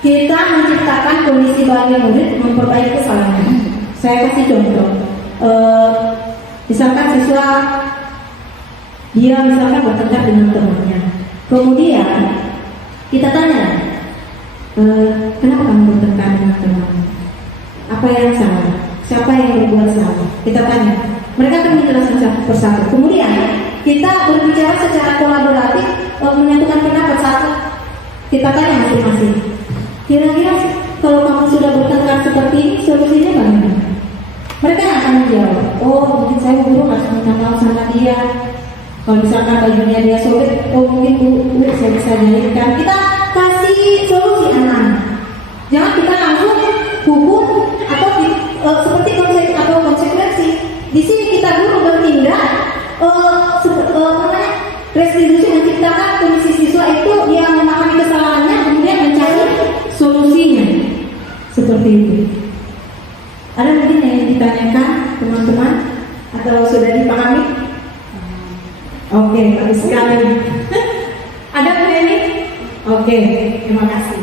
kita menciptakan kondisi bagi murid memperbaiki kesalahan. Saya kasih contoh. Misalkan siswa dia misalkan bertengkar dengan temannya. Kemudian kita tanya, kenapa kamu bertengkar dengan teman? Apa yang salah? Siapa yang berbuat salah? Kita tanya. Mereka akan menjelaskan satu persatu. Kemudian kita berbicara secara kolaboratif, menyatukan pendapat satu. Kita tanya masing-masing. Kira-kira kalau kamu sudah bertengkar seperti ini, solusinya bagaimana? Mereka akan menjawab, oh mungkin saya guru harus minta maaf sama dia. Kalau misalkan bajunya dia sobek, oh mungkin bu saya bisa jahitkan. Kita kasih solusi anak-anak. Jangan kita langsung hukum atau seperti konsekuensi. Di sini kita guru bertindak, restitusi menciptakan kondisi siswa itu dia memahami kesalahannya, kemudian mencari solusinya. Seperti itu. Ada mungkin yang ditanyakan teman-teman atau sudah dipahami? Oke, bagus sekali. Ada Bu Eni? Oke, terima kasih.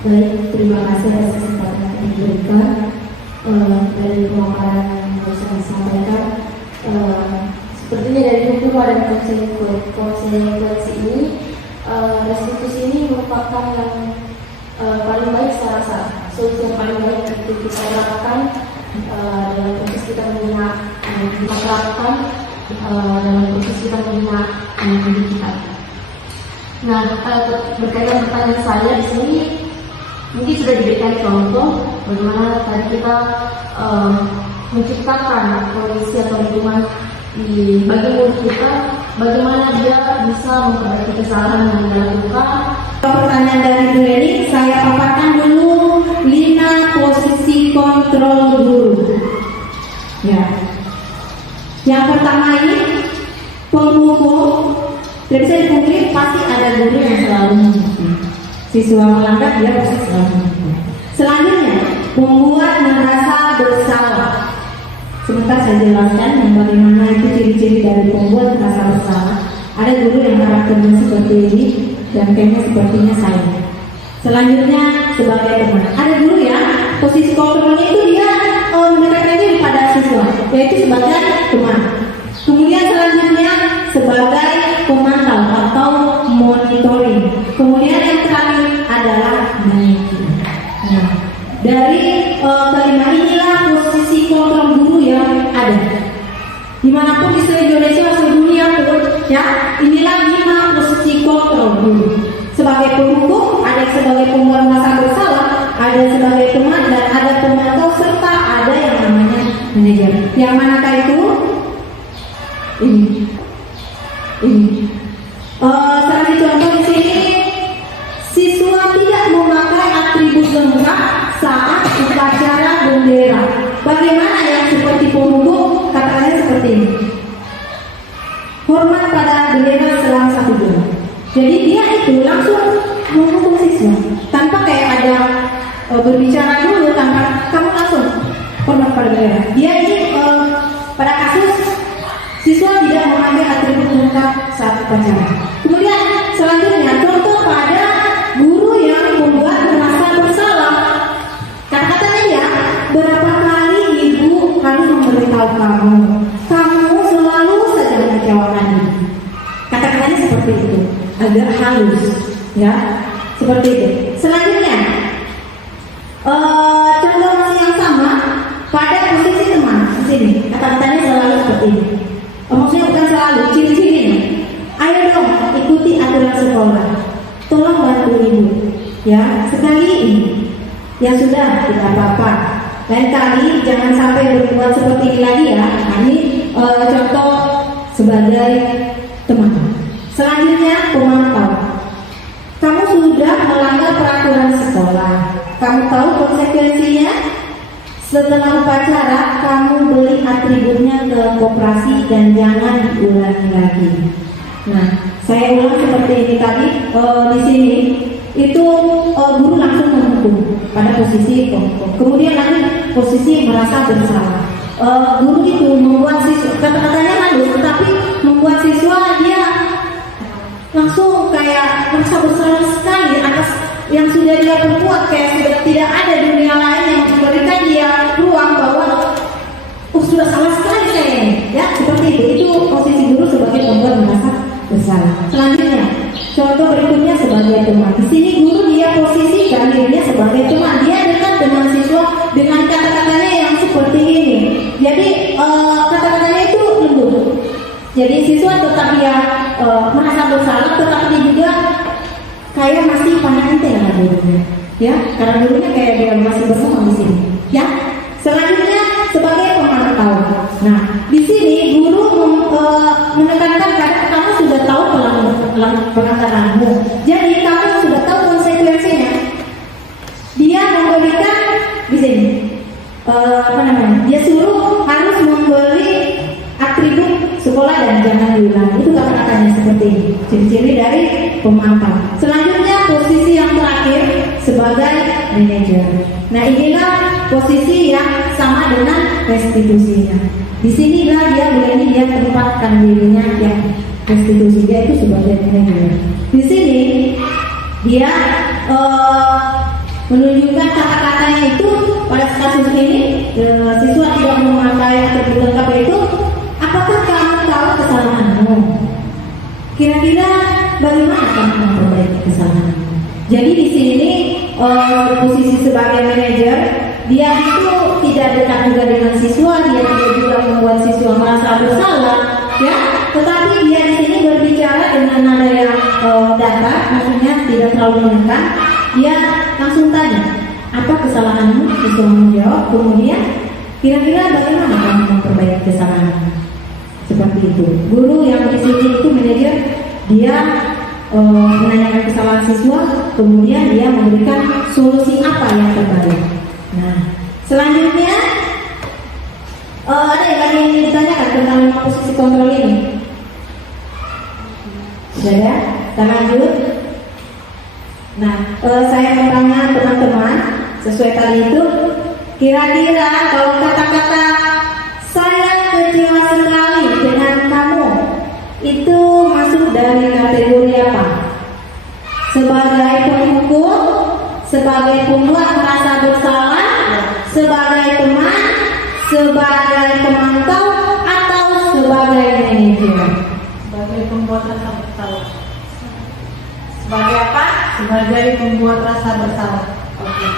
Baik, terima kasih atas kesempatan yang diberikan. Dari pemaparan yang bisa disampaikan, sepertinya dari buku dan konsekuensi ini, restitusi ini merupakan yang paling baik secara sah. Solusi yang paling baik itu kita lakukan dalam proses kita membina masyarakat, dalam proses kita membina pendidikan. Nah, berkaitan pertanyaan saya di sini, mungkin sudah diberikan contoh bagaimana tadi kita menciptakan kondisi atau lingkungan di bagi murid kita, bagaimana dia bisa memperbaiki kesalahan yang dia lakukan. Pertanyaan dari Bu Eni, saya paparkan dulu 5 posisi kontrol guru. Ya. Yang pertama ini penghukum. Tidak bisa dipungkiri, pasti ada guru yang selalu menghukum. Siswa melanggar, dia pasti selalu menghukum. Selanjutnya, membuat merasa bersalah. Sebentar saya jelaskan yang bagaimana itu ciri-ciri dari pembuat merasa bersalah. Ada guru yang karakternya seperti ini dan kayaknya sepertinya saya. Selanjutnya sebagai teman. Ada guru ya, posisi kontrolnya itu dia mendekatkan diri pada siswa, yaitu sebagai teman. Kemudian selanjutnya sebagai pemantau atau monitoring. Kemudian yang terakhir adalah manajer. Nah, dari kelima inilah posisi kontrol guru yang ada. Dimanapun di seluruh Indonesia, seluruh dunia pun, ya, inilah 5 posisi kontrol guru. Sebagai penghukum, ada sebagai pembuat merasa bersalah, ada sebagai teman, dan ada pemantau, serta ada yang namanya manajer. Yang manakah itu? Ini. Sebagai contoh di sini, siswa tidak memakai atribut lengkap saat upacara bendera. Bagaimana yang seperti penghukum? Katanya seperti ini. Hormat pada bendera selama 1 bulan. Jadi dia itu langsung menghukum siswa tanpa kayak ada berbicara dulu, tanpa kamu langsung hormat pada bendera. Dia ini pada kasus siswa tidak memakai atribut lengkap saat upacara. Kemudian selanjutnya contoh pada guru yang membuat merasa bersalah. Kata-katanya ya, berapa kali ibu harus memberitahu kamu selalu saja mengecewakan ibu. Kata-katanya seperti itu, agak halus, ya, seperti itu. Selanjutnya, contoh masih yang sama pada posisi teman di sini. Kata-katanya selalu seperti ini. Maksudnya bukan selalu, ciri-cirinya. Ayo dong, ikuti aturan sekolah. Tolong bantu ibu. Ya, sekali ini. Ya sudah, tidak apa-apa. Lain kali jangan sampai berbuat seperti ini lagi ya. Nah, ini contoh sebagai teman. Selanjutnya, pemantau. Kamu sudah melanggar peraturan sekolah. Kamu tahu konsekuensinya? Setelah upacara, kamu beli atributnya ke koperasi dan jangan diulangi lagi. Nah, saya ulang seperti ini tadi. Di sini itu guru langsung menghukum pada posisi penghukum. Kemudian nanti posisi merasa bersalah. Guru itu membuat siswa, kata-katanya halus, tetapi membuat siswa dia langsung kayak merasa bersalah sekali atas yang sudah dia perbuat, kayak sudah tidak ada dunia lain yang memberikan dia ruang bahwa sudah salah sekali saya, ya seperti itu. Itu posisi guru sebagai pembuat merasa bersalah. Selanjutnya, contoh berikutnya sebagai teman. Di sini guru dia posisikan dirinya sebagai teman. Jadi siswa tetap dia merasa bersalah, tetapi dia juga kayak masih pandang enteng sama gurunya, ya, karena gurunya kayak dia masih berbohong di sini, ya. Selanjutnya sebagai pemantau. Nah, di sini guru menekankan karena kamu sudah tahu pelanggaranmu, jadi kamu sudah tahu konsekuensinya. Dia memberikan di sini dia suruh harus membeli atribut sekolah dan jangan diulangi. Itu kata-katanya seperti ini, ciri-ciri dari pemantau. Selanjutnya posisi yang terakhir sebagai manajer. Nah, inilah posisi yang sama dengan restitusinya. Di sinilah dia tempatkan dirinya yang restitusi, dia itu sebagai manajer. Di sini dia menunjukkan kata-katanya itu pada kasus ini siswa tidak memakai atribut lengkap itu. Apakah kamu tahu kesalahanmu? Kira-kira bagaimana kamu memperbaiki kesalahanmu? Jadi di sini posisi sebagai manajer, dia itu tidak dekat juga dengan siswa, dia tidak juga membuat siswa merasa bersalah, ya. Tetapi dia di sini berbicara dengan nada yang datar, maksudnya tidak terlalu menekan. Dia langsung tanya, apa kesalahanmu? Siswa menjawab, kemudian kira-kira bagaimana kamu memperbaiki kesalahanmu? Seperti itu. Guru yang di sini itu manajer, dia menanyakan kesalahan siswa, kemudian dia memberikan solusi apa yang terbaik. Nah, selanjutnya ada yang lagi yang ditanyakan tentang posisi kontrol ini? Sudah ya? Kita lanjut. Nah, saya bertanya teman-teman sesuai tadi itu, kira-kira kalau kata-kata saya kecewa sekali dengan kamu itu masuk dari kategori apa? Sebagai penghukum, sebagai pembuat merasa bersalah, sebagai teman, sebagai pemantau, atau sebagai manajer? Sebagai pembuat rasa bersalah. Sebagai apa? Sebagai pembuat rasa bersalah. Oke.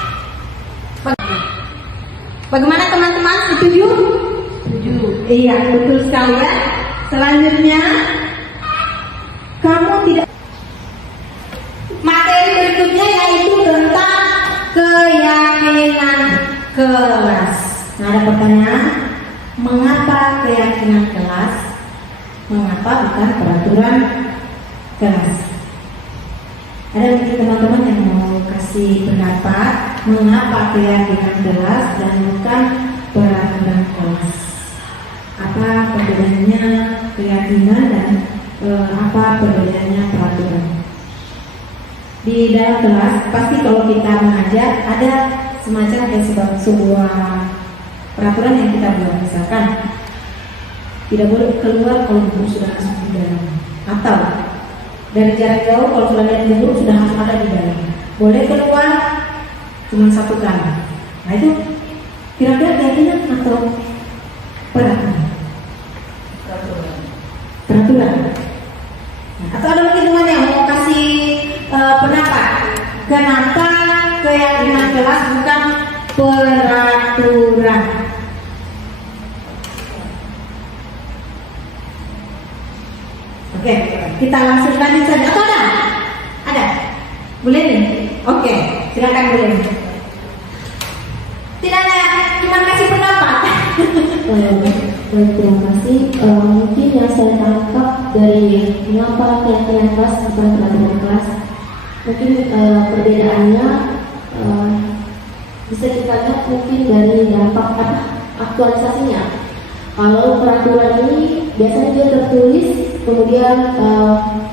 Bagaimana teman-teman? Setuju? Setuju. Iya, betul sekali ya. Selanjutnya, kamu tidak. Materi berikutnya yaitu tentang keyakinan kelas. Nah, ada pertanyaan, mengapa keyakinan kelas? Mengapa bukan peraturan kelas? Ada mungkin teman-teman yang mau kasih pendapat mengapa keyakinan kelas dan bukan peraturan kelas? Apa perbedaannya keyakinan dan apa perbedaannya peraturan? Di dalam kelas pasti kalau kita mengajar ada semacam kayak sebuah peraturan yang kita buat, misalkan tidak boleh keluar kalau guru sudah masuk di dalam, atau dari jarak jauh kalau sudah lihat guru sudah harus ada di dalam, boleh keluar cuma satu kali. Nah, itu kira-kira keyakinan atau peraturan? Peraturan. Nah, atau ada mungkin teman yang mau kasih pendapat kenapa keyakinan kelas bukan peraturan? Oke, kita langsung lanjut saja. Atau ada? Ada? Boleh nih? Oke, silakan boleh. Tidak ada, cuma kasih pendapat. Terima kasih. Mungkin yang saya tangkap dari mengapa keyakinan kelas bukan peraturan kelas, mungkin perbedaannya bisa kita lihat mungkin dari dampak aktualisasinya. Kalau peraturan ini biasanya dia tertulis, kemudian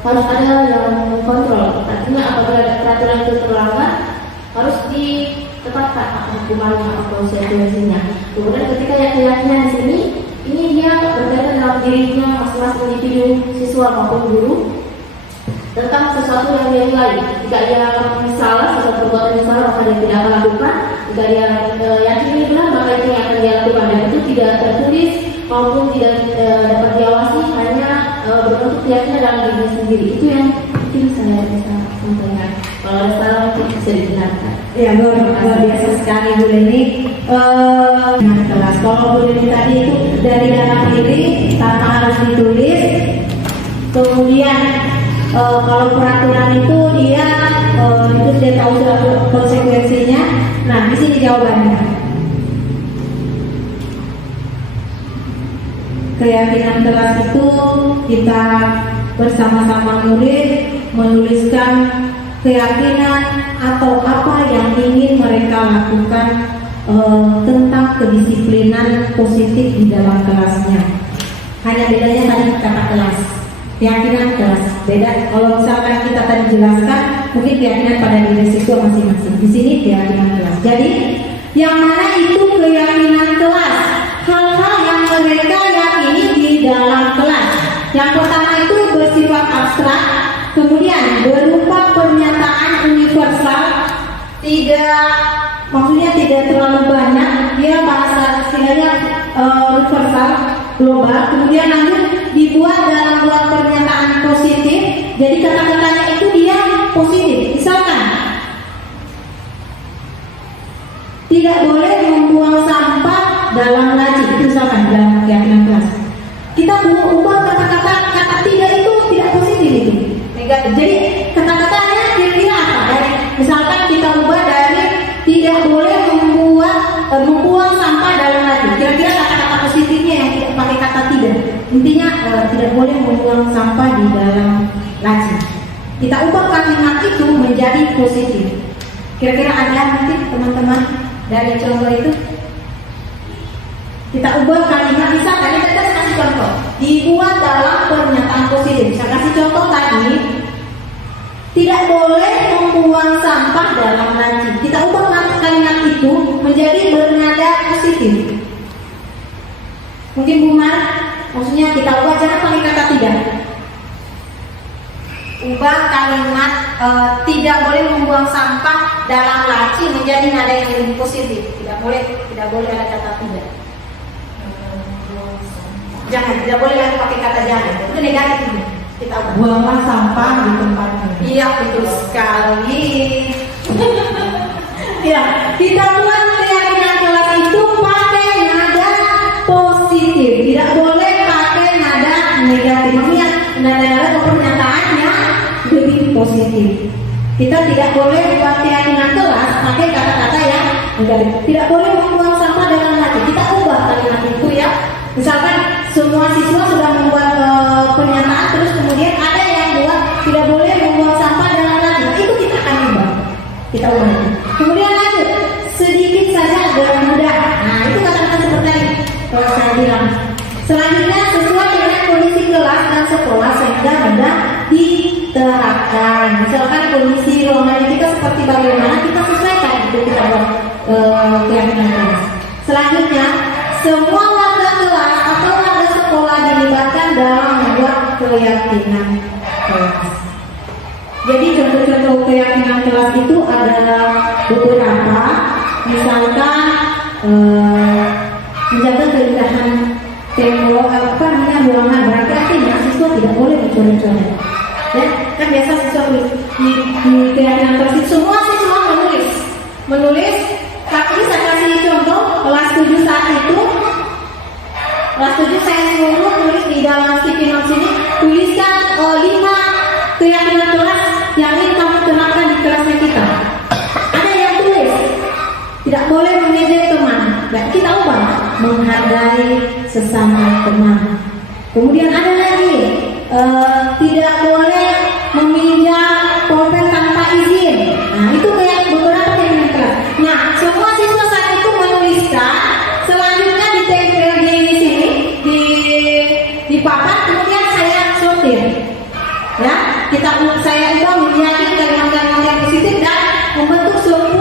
harus ada yang kontrol. Artinya apabila peraturan itu terlanggar harus ditetapkan hukumannya atau konsekuensinya. Kemudian ketika keyakinan di sini, ini dia berkaitan dalam dirinya masing-masing individu siswa maupun guru tentang sesuatu yang dia nilai. Jika dia salah, sesuatu perbuatan yang salah, maka dia tidak akan lakukan. Jika dia yakini benar, maka itu yang akan dia lakukan. Dan itu tidak tertulis maupun tidak dapat diawasi, hanya berbentuk keyakinan dalam diri sendiri. Itu yang mungkin saya bisa sampaikan. Kalau ada salah mungkin bisa dibenarkan. Ya, luar biasa sekali Bu Leni. Kelas kalau Bu Leni tadi itu dari dalam diri tanpa harus ditulis. Kemudian kalau peraturan itu dia tahu konsekuensinya. Nah, di sini jawabannya. Keyakinan kelas itu kita bersama-sama menuliskan keyakinan atau apa yang ingin mereka lakukan tentang kedisiplinan positif di dalam kelasnya. Hanya bedanya tadi kata kelas, keyakinan kelas beda. Kalau misalkan kita tadi jelaskan, mungkin keyakinan pada diri siswa masing-masing. Di sini keyakinan kelas. Jadi yang mana itu keyakinan kelas? Hal-hal yang mereka yakini di dalam kelas. Yang pertama itu bersifat abstrak, kemudian berupa pernyataan universal, maksudnya tidak terlalu banyak, dia bahasa istilahnya universal, global. Kemudian lanjut dibuat dalam buat pernyataan positif, jadi kata-katanya itu dia positif. Misalkan tidak boleh membuang sampah dalam laci, itu misalkan dalam keyakinan kelas. Kita ubah kata tidak itu tidak positif itu. Jadi kata-katanya kira-kira apa? Misalkan kita ubah dari tidak boleh membuang sampah dalam laci. Kira-kira kata-kata positifnya yang tidak pakai kata tidak. Intinya tidak boleh membuang sampah di dalam laci. Kita ubah kalimat itu menjadi positif. Kira-kira ada nanti teman-teman dari contoh itu? Kita ubah kalimat, misalkan kita kasih contoh, dibuat dalam pernyataan positif. Saya kasih contoh tadi, tidak boleh membuang sampah dalam laci. Kita ubah kalimat itu menjadi bernada positif. Mungkin Bu Mar, maksudnya kita ubah jangan pakai kata tidak. Ubah kalimat tidak boleh membuang sampah dalam laci menjadi nada yang lebih positif. Tidak boleh ada kata tidak. Jangan, tidak boleh lagi pakai kata jangan. Itu negatif. Kita buanglah sampah di tempatnya. Iya, betul sekali. Ya, kita buat keyakinan kelas itu pakai nada positif. Tidak boleh pakai nada negatif. Maksudnya nada-nada pernyataannya lebih positif. Kita tidak boleh buat keyakinan kelas pakai kata-kata yang negatif. Tidak boleh membuang sampah dalam laci. Kita ubah kalimat itu ya. Misalkan semua siswa sudah membuat pernyataan, terus kemudian ada yang buat tidak boleh membuang sampah dalam laci. Itu kita akan ubah. Kita ubah. Kemudian lanjut, sedikit saja agar mudah. Nah, itu kata-kata seperti ini. Kalau saya bilang, selanjutnya sesuai dengan kondisi kelas dan sekolah sehingga mudah diterapkan. Misalkan kondisi ruangan kita seperti bagaimana, kita sesuaikan itu kita buat keyakinan kelas. Selanjutnya, semua warga kelas atau warga sekolah dilibatkan dalam membuat keyakinan kelas. Jadi contoh-contoh keyakinan kelas itu adalah beberapa, misalkan menjaga keindahan tembok ruangan, berarti artinya siswa tidak boleh mencoret-coret. Ya, kan biasa siswa di keyakinan kelas itu semua siswa menulis. Tapi saya kasih contoh kelas 7 saat itu, kelas 7 saya suruh tulis di dalam sticky notes ini, tuliskan 5 keyakinan kelas yang ingin kamu terapkan di kelasnya kita. Ada yang tulis tidak boleh mengejek teman, dan kita ubah menghargai sesama teman. Kemudian ada lagi tidak boleh meminjam pulpen tanpa izin. Nah, itu kayak beberapa keyakinan kelas. Nah, semua siswa saat itu menuliskan, selanjutnya ditempel di sini di papan, kemudian saya sortir. Ya, saya ubah menjadi kalimat-kalimat yang positif dan membentuk 10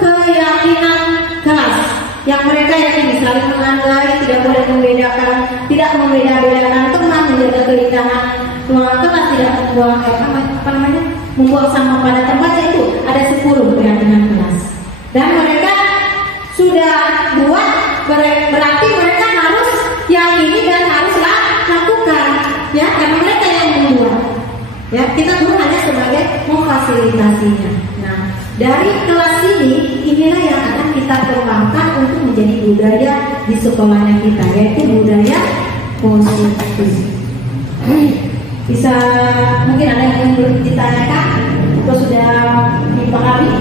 keyakinan kelas yang mereka yakini, saling menghargai, tidak boleh membedakan, tidak membeda-bedakan teman, menjaga keindahan ruangan kelas, tidak membuang sampah pada tempatnya. Itu ada 10 keyakinan kelas. Dan mereka sudah buat, berarti mereka harus yakini dan harus lakukan, ya, karena mereka yang membuat. Ya, kita guru hanya sebagai memfasilitasinya. Nah, dari kelas ini, inilah yang akan kita kembangkan untuk menjadi budaya. budaya di sekolahnya kita, yaitu budaya positif. Bisa mungkin ada yang belum ditanyakan atau sudah dipahami?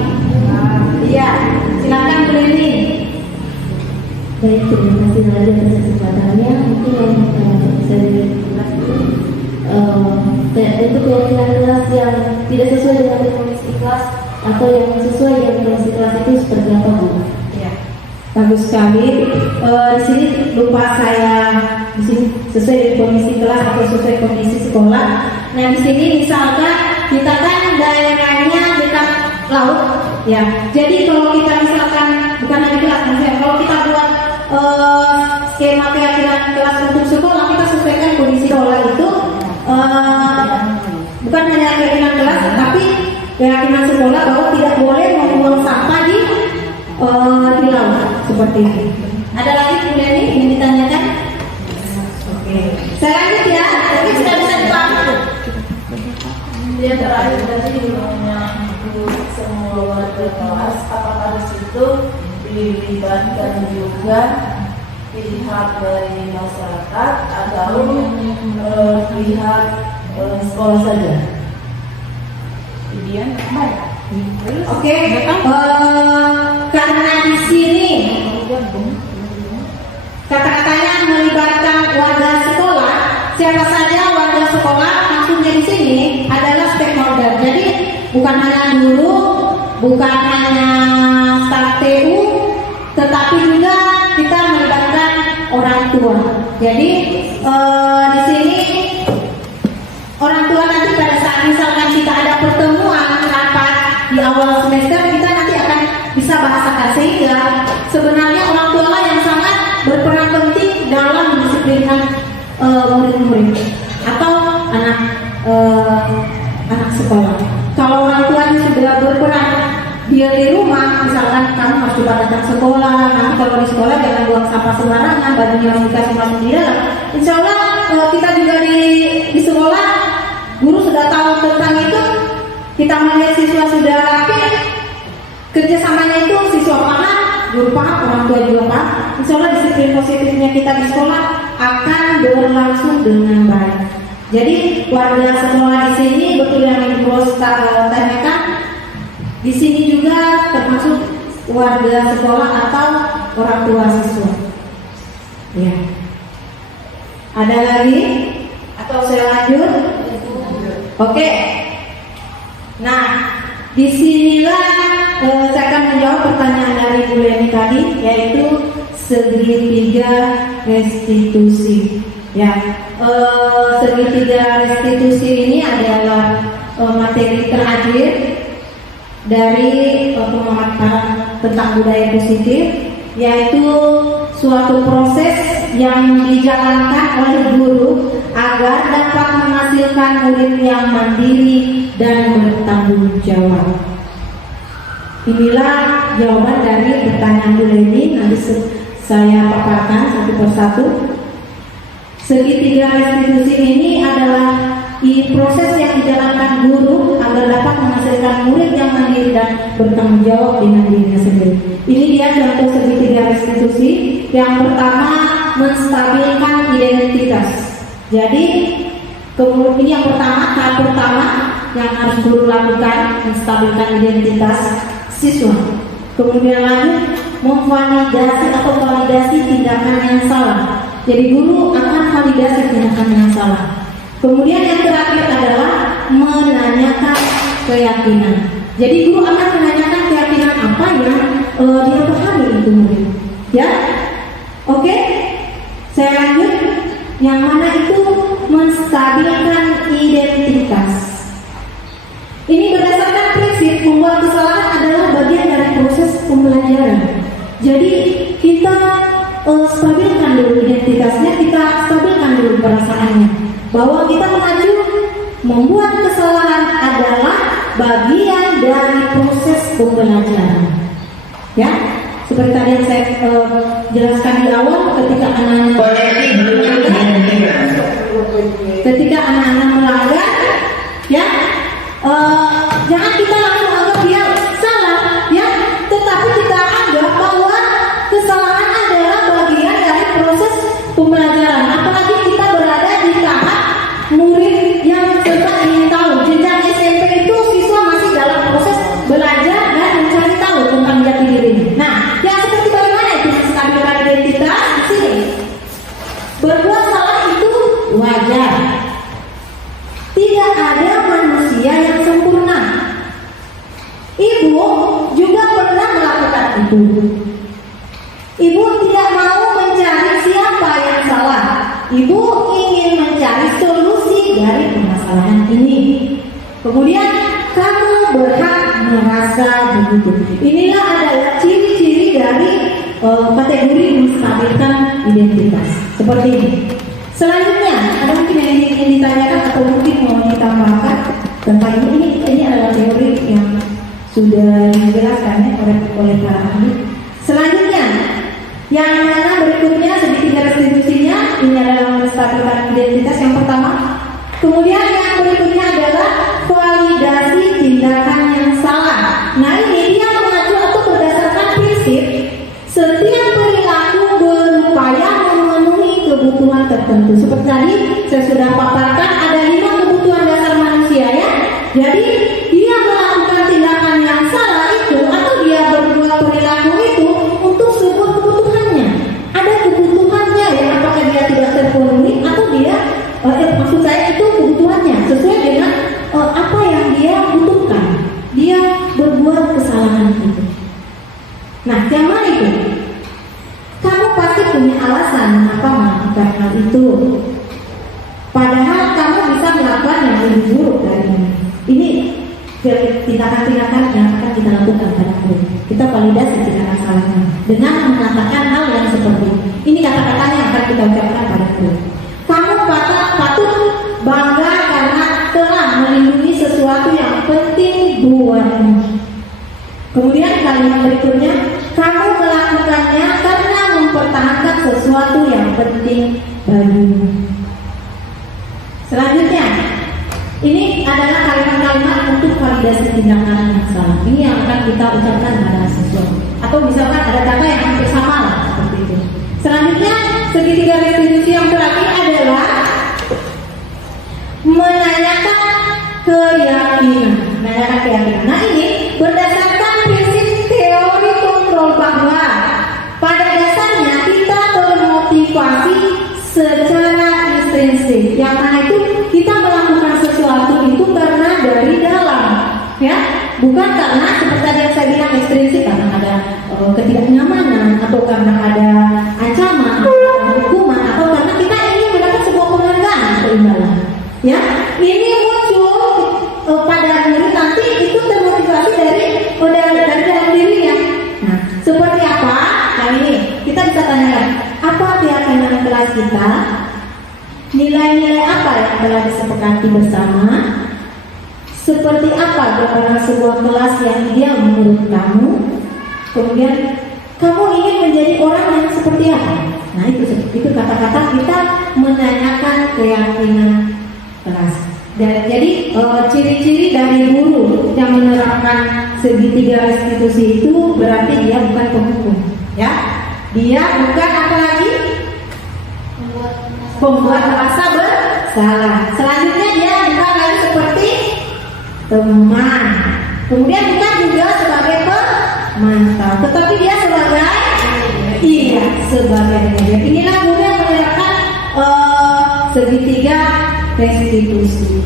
Iya, silakan Bu Leni. Baik, terima kasih Nadia atas kesempatannya. Mungkin yang bisa dijelaskan untuk keyakinan kelas yang tidak sesuai dengan definisi kelas atau yang sesuai dengan definisi kelas itu seperti apa, Bu? Ya, bagus sekali. Di sini lupa saya di sini sesuai dengan kondisi kelas atau sesuai kondisi sekolah. Nah, di sini misalkan kita kan daerahnya dekat laut, ya. Jadi kalau kita misalkan bukan hanya kelas, misalnya kalau kita buat skema keyakinan kelas untuk sekolah, kita sesuaikan kondisi sekolah itu bukan hanya keyakinan kelas, tapi keyakinan sekolah bahwa tidak boleh membuang sampah di laut seperti itu. Ada lagi kemudian ini yang ditanyakan? Oke, saya lanjut ya. Mungkin sudah bisa dipahami. Yang terakhir tadi untuk semua warga kelas, apakah di situ dilibatkan juga pihak dari masyarakat atau pihak sekolah saja? Oke, karena di sini kata-katanya melibatkan warga sekolah, siapa saja warga sekolah maksudnya di sini adalah stakeholder. Jadi bukan hanya guru, bukan hanya staf TU, tetapi juga kita melibatkan orang tua. Jadi di sini orang tua nanti pada saat misalkan kita ada pertemuan rapat di awal semester, kita nanti akan bisa bahasakan, sehingga sebenarnya orang tua lah yang sangat berperan penting dalam mendisiplinkan murid-murid atau anak sekolah. Kalau orang tuanya sudah berperan dia di rumah, misalkan kamu harus coba datang sekolah, nanti kalau di sekolah jangan buang sampah sembarangan, bajunya harus dikasih masuk di dalam. Insya Allah kita juga di sekolah, guru sudah tahu tentang itu, kita melihat siswa sudah rapi, kerjasamanya itu siswa paham, guru paham, orang tua juga paham. Insya Allah disiplin positifnya kita di sekolah akan berlangsung dengan baik. Jadi warga sekolah di sini betul yang Ibu tanyakan, di sini juga termasuk warga sekolah atau orang tua siswa. Ya. Ada lagi? Atau saya lanjut? Oke. Nah, disinilah saya akan menjawab pertanyaan dari Bu Leni tadi, yaitu segitiga restitusi. Ya, segitiga restitusi ini adalah materi terakhir dari pemahaman tentang budaya positif, yaitu suatu proses yang dijalankan oleh guru agar dapat menghasilkan murid yang mandiri dan bertanggung jawab. Inilah jawaban dari pertanyaan Bu Leni, nanti saya paparkan satu persatu. Segitiga restitusi ini adalah proses yang dijalankan guru agar dapat menghasilkan murid yang mandiri dan bertanggung jawab dengan dirinya sendiri. Ini dia contoh segitiga restitusi. Yang pertama, menstabilkan identitas. Jadi kemudian yang pertama, tahap pertama yang harus guru lakukan, menstabilkan identitas siswa. Kemudian lanjut, memvalidasi atau validasi tindakan yang salah. Jadi guru akan validasi tindakan yang salah. Kemudian yang terakhir adalah menanyakan keyakinan. Jadi guru akan menanyakan keyakinan apa yang dia pahami itu murid. Ya, oke. Saya lanjut. Yang mana itu menstabilkan identitas. Ini berdasarkan prinsip membuat kesalahan adalah bagian dari proses pembelajaran. Jadi kita stabilkan dulu identitasnya, kita stabilkan dulu perasaannya, bahwa kita mengacu membuat kesalahan adalah bagian dari proses pembelajaran. Ya, seperti tadi yang saya jelaskan di awal, ketika anak-anak melanggar, ya, jangan kita langsung anggap dia salah, ya, tetapi kita anggap bahwa kesalahan adalah itu. Ibu tidak mau mencari siapa yang salah. Ibu ingin mencari solusi dari permasalahan ini. Kemudian kamu berhak merasa begitu. Inilah adalah ciri-ciri dari kategori menstabilkan identitas. Seperti ini. Selanjutnya, ada mungkin yang ingin ditanyakan atau mungkin mau ditambahkan tentang ini adalah teori yang sudah dijelaskan oleh para ahli. Selanjutnya, yang mana berikutnya segitiga restitusinya, ini adalah menstabilkan identitas yang pertama. Kemudian yang berikutnya adalah validasi tindakan yang salah. Nah ini dia mengacu atau berdasarkan prinsip setiap perilaku berupaya memenuhi kebutuhan tertentu. Seperti tadi saya sudah paparkan ada 5 kebutuhan dasar manusia ya. Jadi dia melakukan tindakan yang salah itu atau dia berbuat perilaku itu untuk sebuah kebutuhannya. Ada kebutuhannya ya, apakah dia tidak terpenuhi atau dia maksud saya itu kebutuhannya sesuai dengan apa yang dia butuhkan. Dia berbuat kesalahan itu. Nah, yang mana itu? Kamu pasti punya alasan mengapa melakukan hal itu. Padahal kamu bisa melakukan yang lebih buruk dari ini. Ini tindakan-tindakan yang akan kita lakukan pada hari ini. Kita validasi tindakan salahnya dengan mengatakan hal yang seperti ini. Kata-katanya yang akan kita ucapkan pada hari ini. Kamu patut bangga karena telah melindungi sesuatu yang penting buatmu. Kemudian kalimat berikutnya, kamu melakukannya karena mempertahankan sesuatu yang penting bagimu. Selanjutnya, ini adalah kalimat-kalimat untuk validasi tindakan yang salah. Ini yang akan kita ucapkan pada sesuatu. Atau misalkan ada kata yang hampir sama lah seperti itu. Selanjutnya, segitiga restitusi yang terakhir adalah menanyakan keyakinan. Nah ini berdasarkan prinsip teori kontrol bahwa pada dasarnya kita termotivasi secara intrinsik. Yang mana itu kita melakukan sesuatu itu karena dari dalam, ya, bukan karena seperti yang saya bilang ekstrinsik karena ada ketidaknyamanan atau karena ada ancaman atau hukuman atau karena kita ingin mendapat sebuah penghargaan atau imbalan. Ya, ini muncul pada diri nanti itu termotivasi dari dalam dirinya. Nah, seperti apa? Nah ini kita bisa tanyakan, apa keyakinan kelas kita? Nilai-nilai apa yang telah disepakati bersama? Seperti apa gambaran sebuah kelas yang ideal menurut kamu? Kemudian kamu ingin menjadi orang yang seperti apa? Nah itu kata-kata kita menanyakan keyakinan kelas. Dan jadi ciri-ciri dari guru yang menerapkan segitiga restitusi itu berarti dia bukan penghukum, ya. Dia bukan apa lagi? Pembuat merasa bersalah. Selanjutnya dia bukan lagi seperti teman. Kemudian bukan juga sebagai pemantau, tetapi dia sebagai sebagai media. Inilah guru yang menerapkan segitiga restitusi.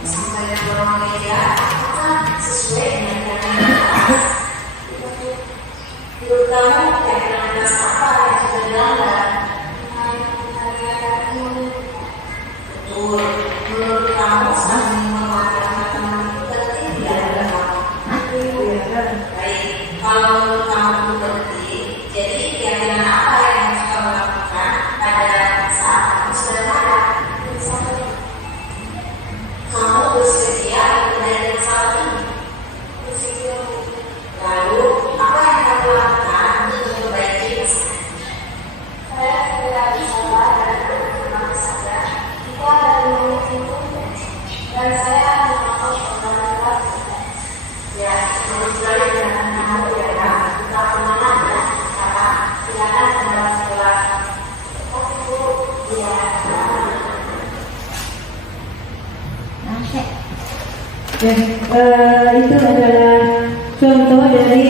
disampaikan oleh media apakah sesuai dengan yang dibahas? Menurut kamu keyakinan kelas apa yang sudah dilanggar? Betul. Menurut kamu saling menguatkan teman itu penting tidak ada kamu? Baik. Kalau menurut kamu itu penting, jadi keyakinan apa yang harus kamu lakukan pada saat kamu sudah marah? Kamu bersedia mengenai masalah ini? Lalu, apa yang kamu lakukan untuk memperbaiki masalah? Saya tidak bisa dan berterima saja jika ada yang itu dan saya melakukan pengalaman. Ya, menurut saya dengan kamu ya, kita pernah ya, sekarang silakan kembali sekolah. Iya. Itu adalah contoh dari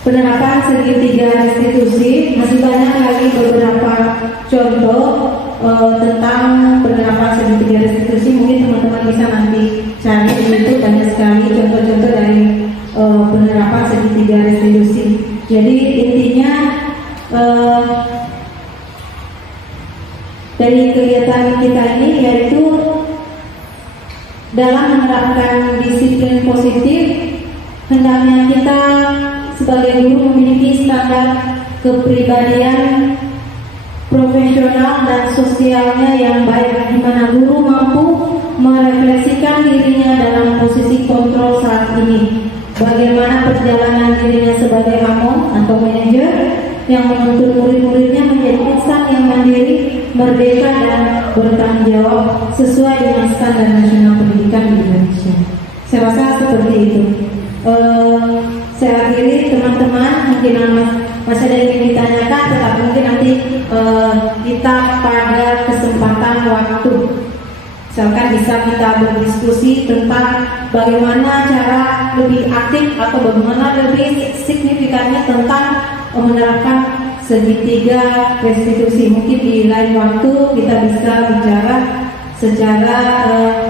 penerapan segitiga restitusi. Masih banyak lagi beberapa contoh tentang penerapan segitiga restitusi. Mungkin teman-teman bisa nanti cari di YouTube, banyak sekali contoh-contoh dari penerapan segitiga restitusi. Jadi intinya dari kegiatan kita ini yaitu dalam menerapkan disiplin positif, hendaknya kita sebagai guru memiliki standar kepribadian profesional dan sosialnya yang baik, di mana guru mampu merefleksikan dirinya dalam posisi kontrol saat ini. Bagaimana perjalanan dirinya sebagai amon atau manajer yang menuntut murid-muridnya menjadi insan yang mandiri, merdeka dan bertanggung jawab sesuai dengan standar nasional pendidikan di Indonesia. Saya rasa seperti itu. Saya akhiri teman-teman, mungkin masih ada yang ingin ditanyakan, tetapi mungkin nanti kita pada kesempatan waktu, misalkan bisa kita berdiskusi tentang bagaimana cara lebih aktif atau bagaimana lebih signifikannya tentang menerapkan segitiga restitusi. Mungkin di lain waktu kita bisa bicara secara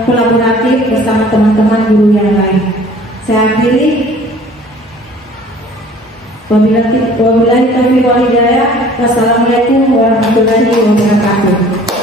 kolaboratif bersama teman-teman guru yang lain. Saya akhiri. Wabillahi taufiq wal hidayah. Wassalamualaikum warahmatullahi wabarakatuh.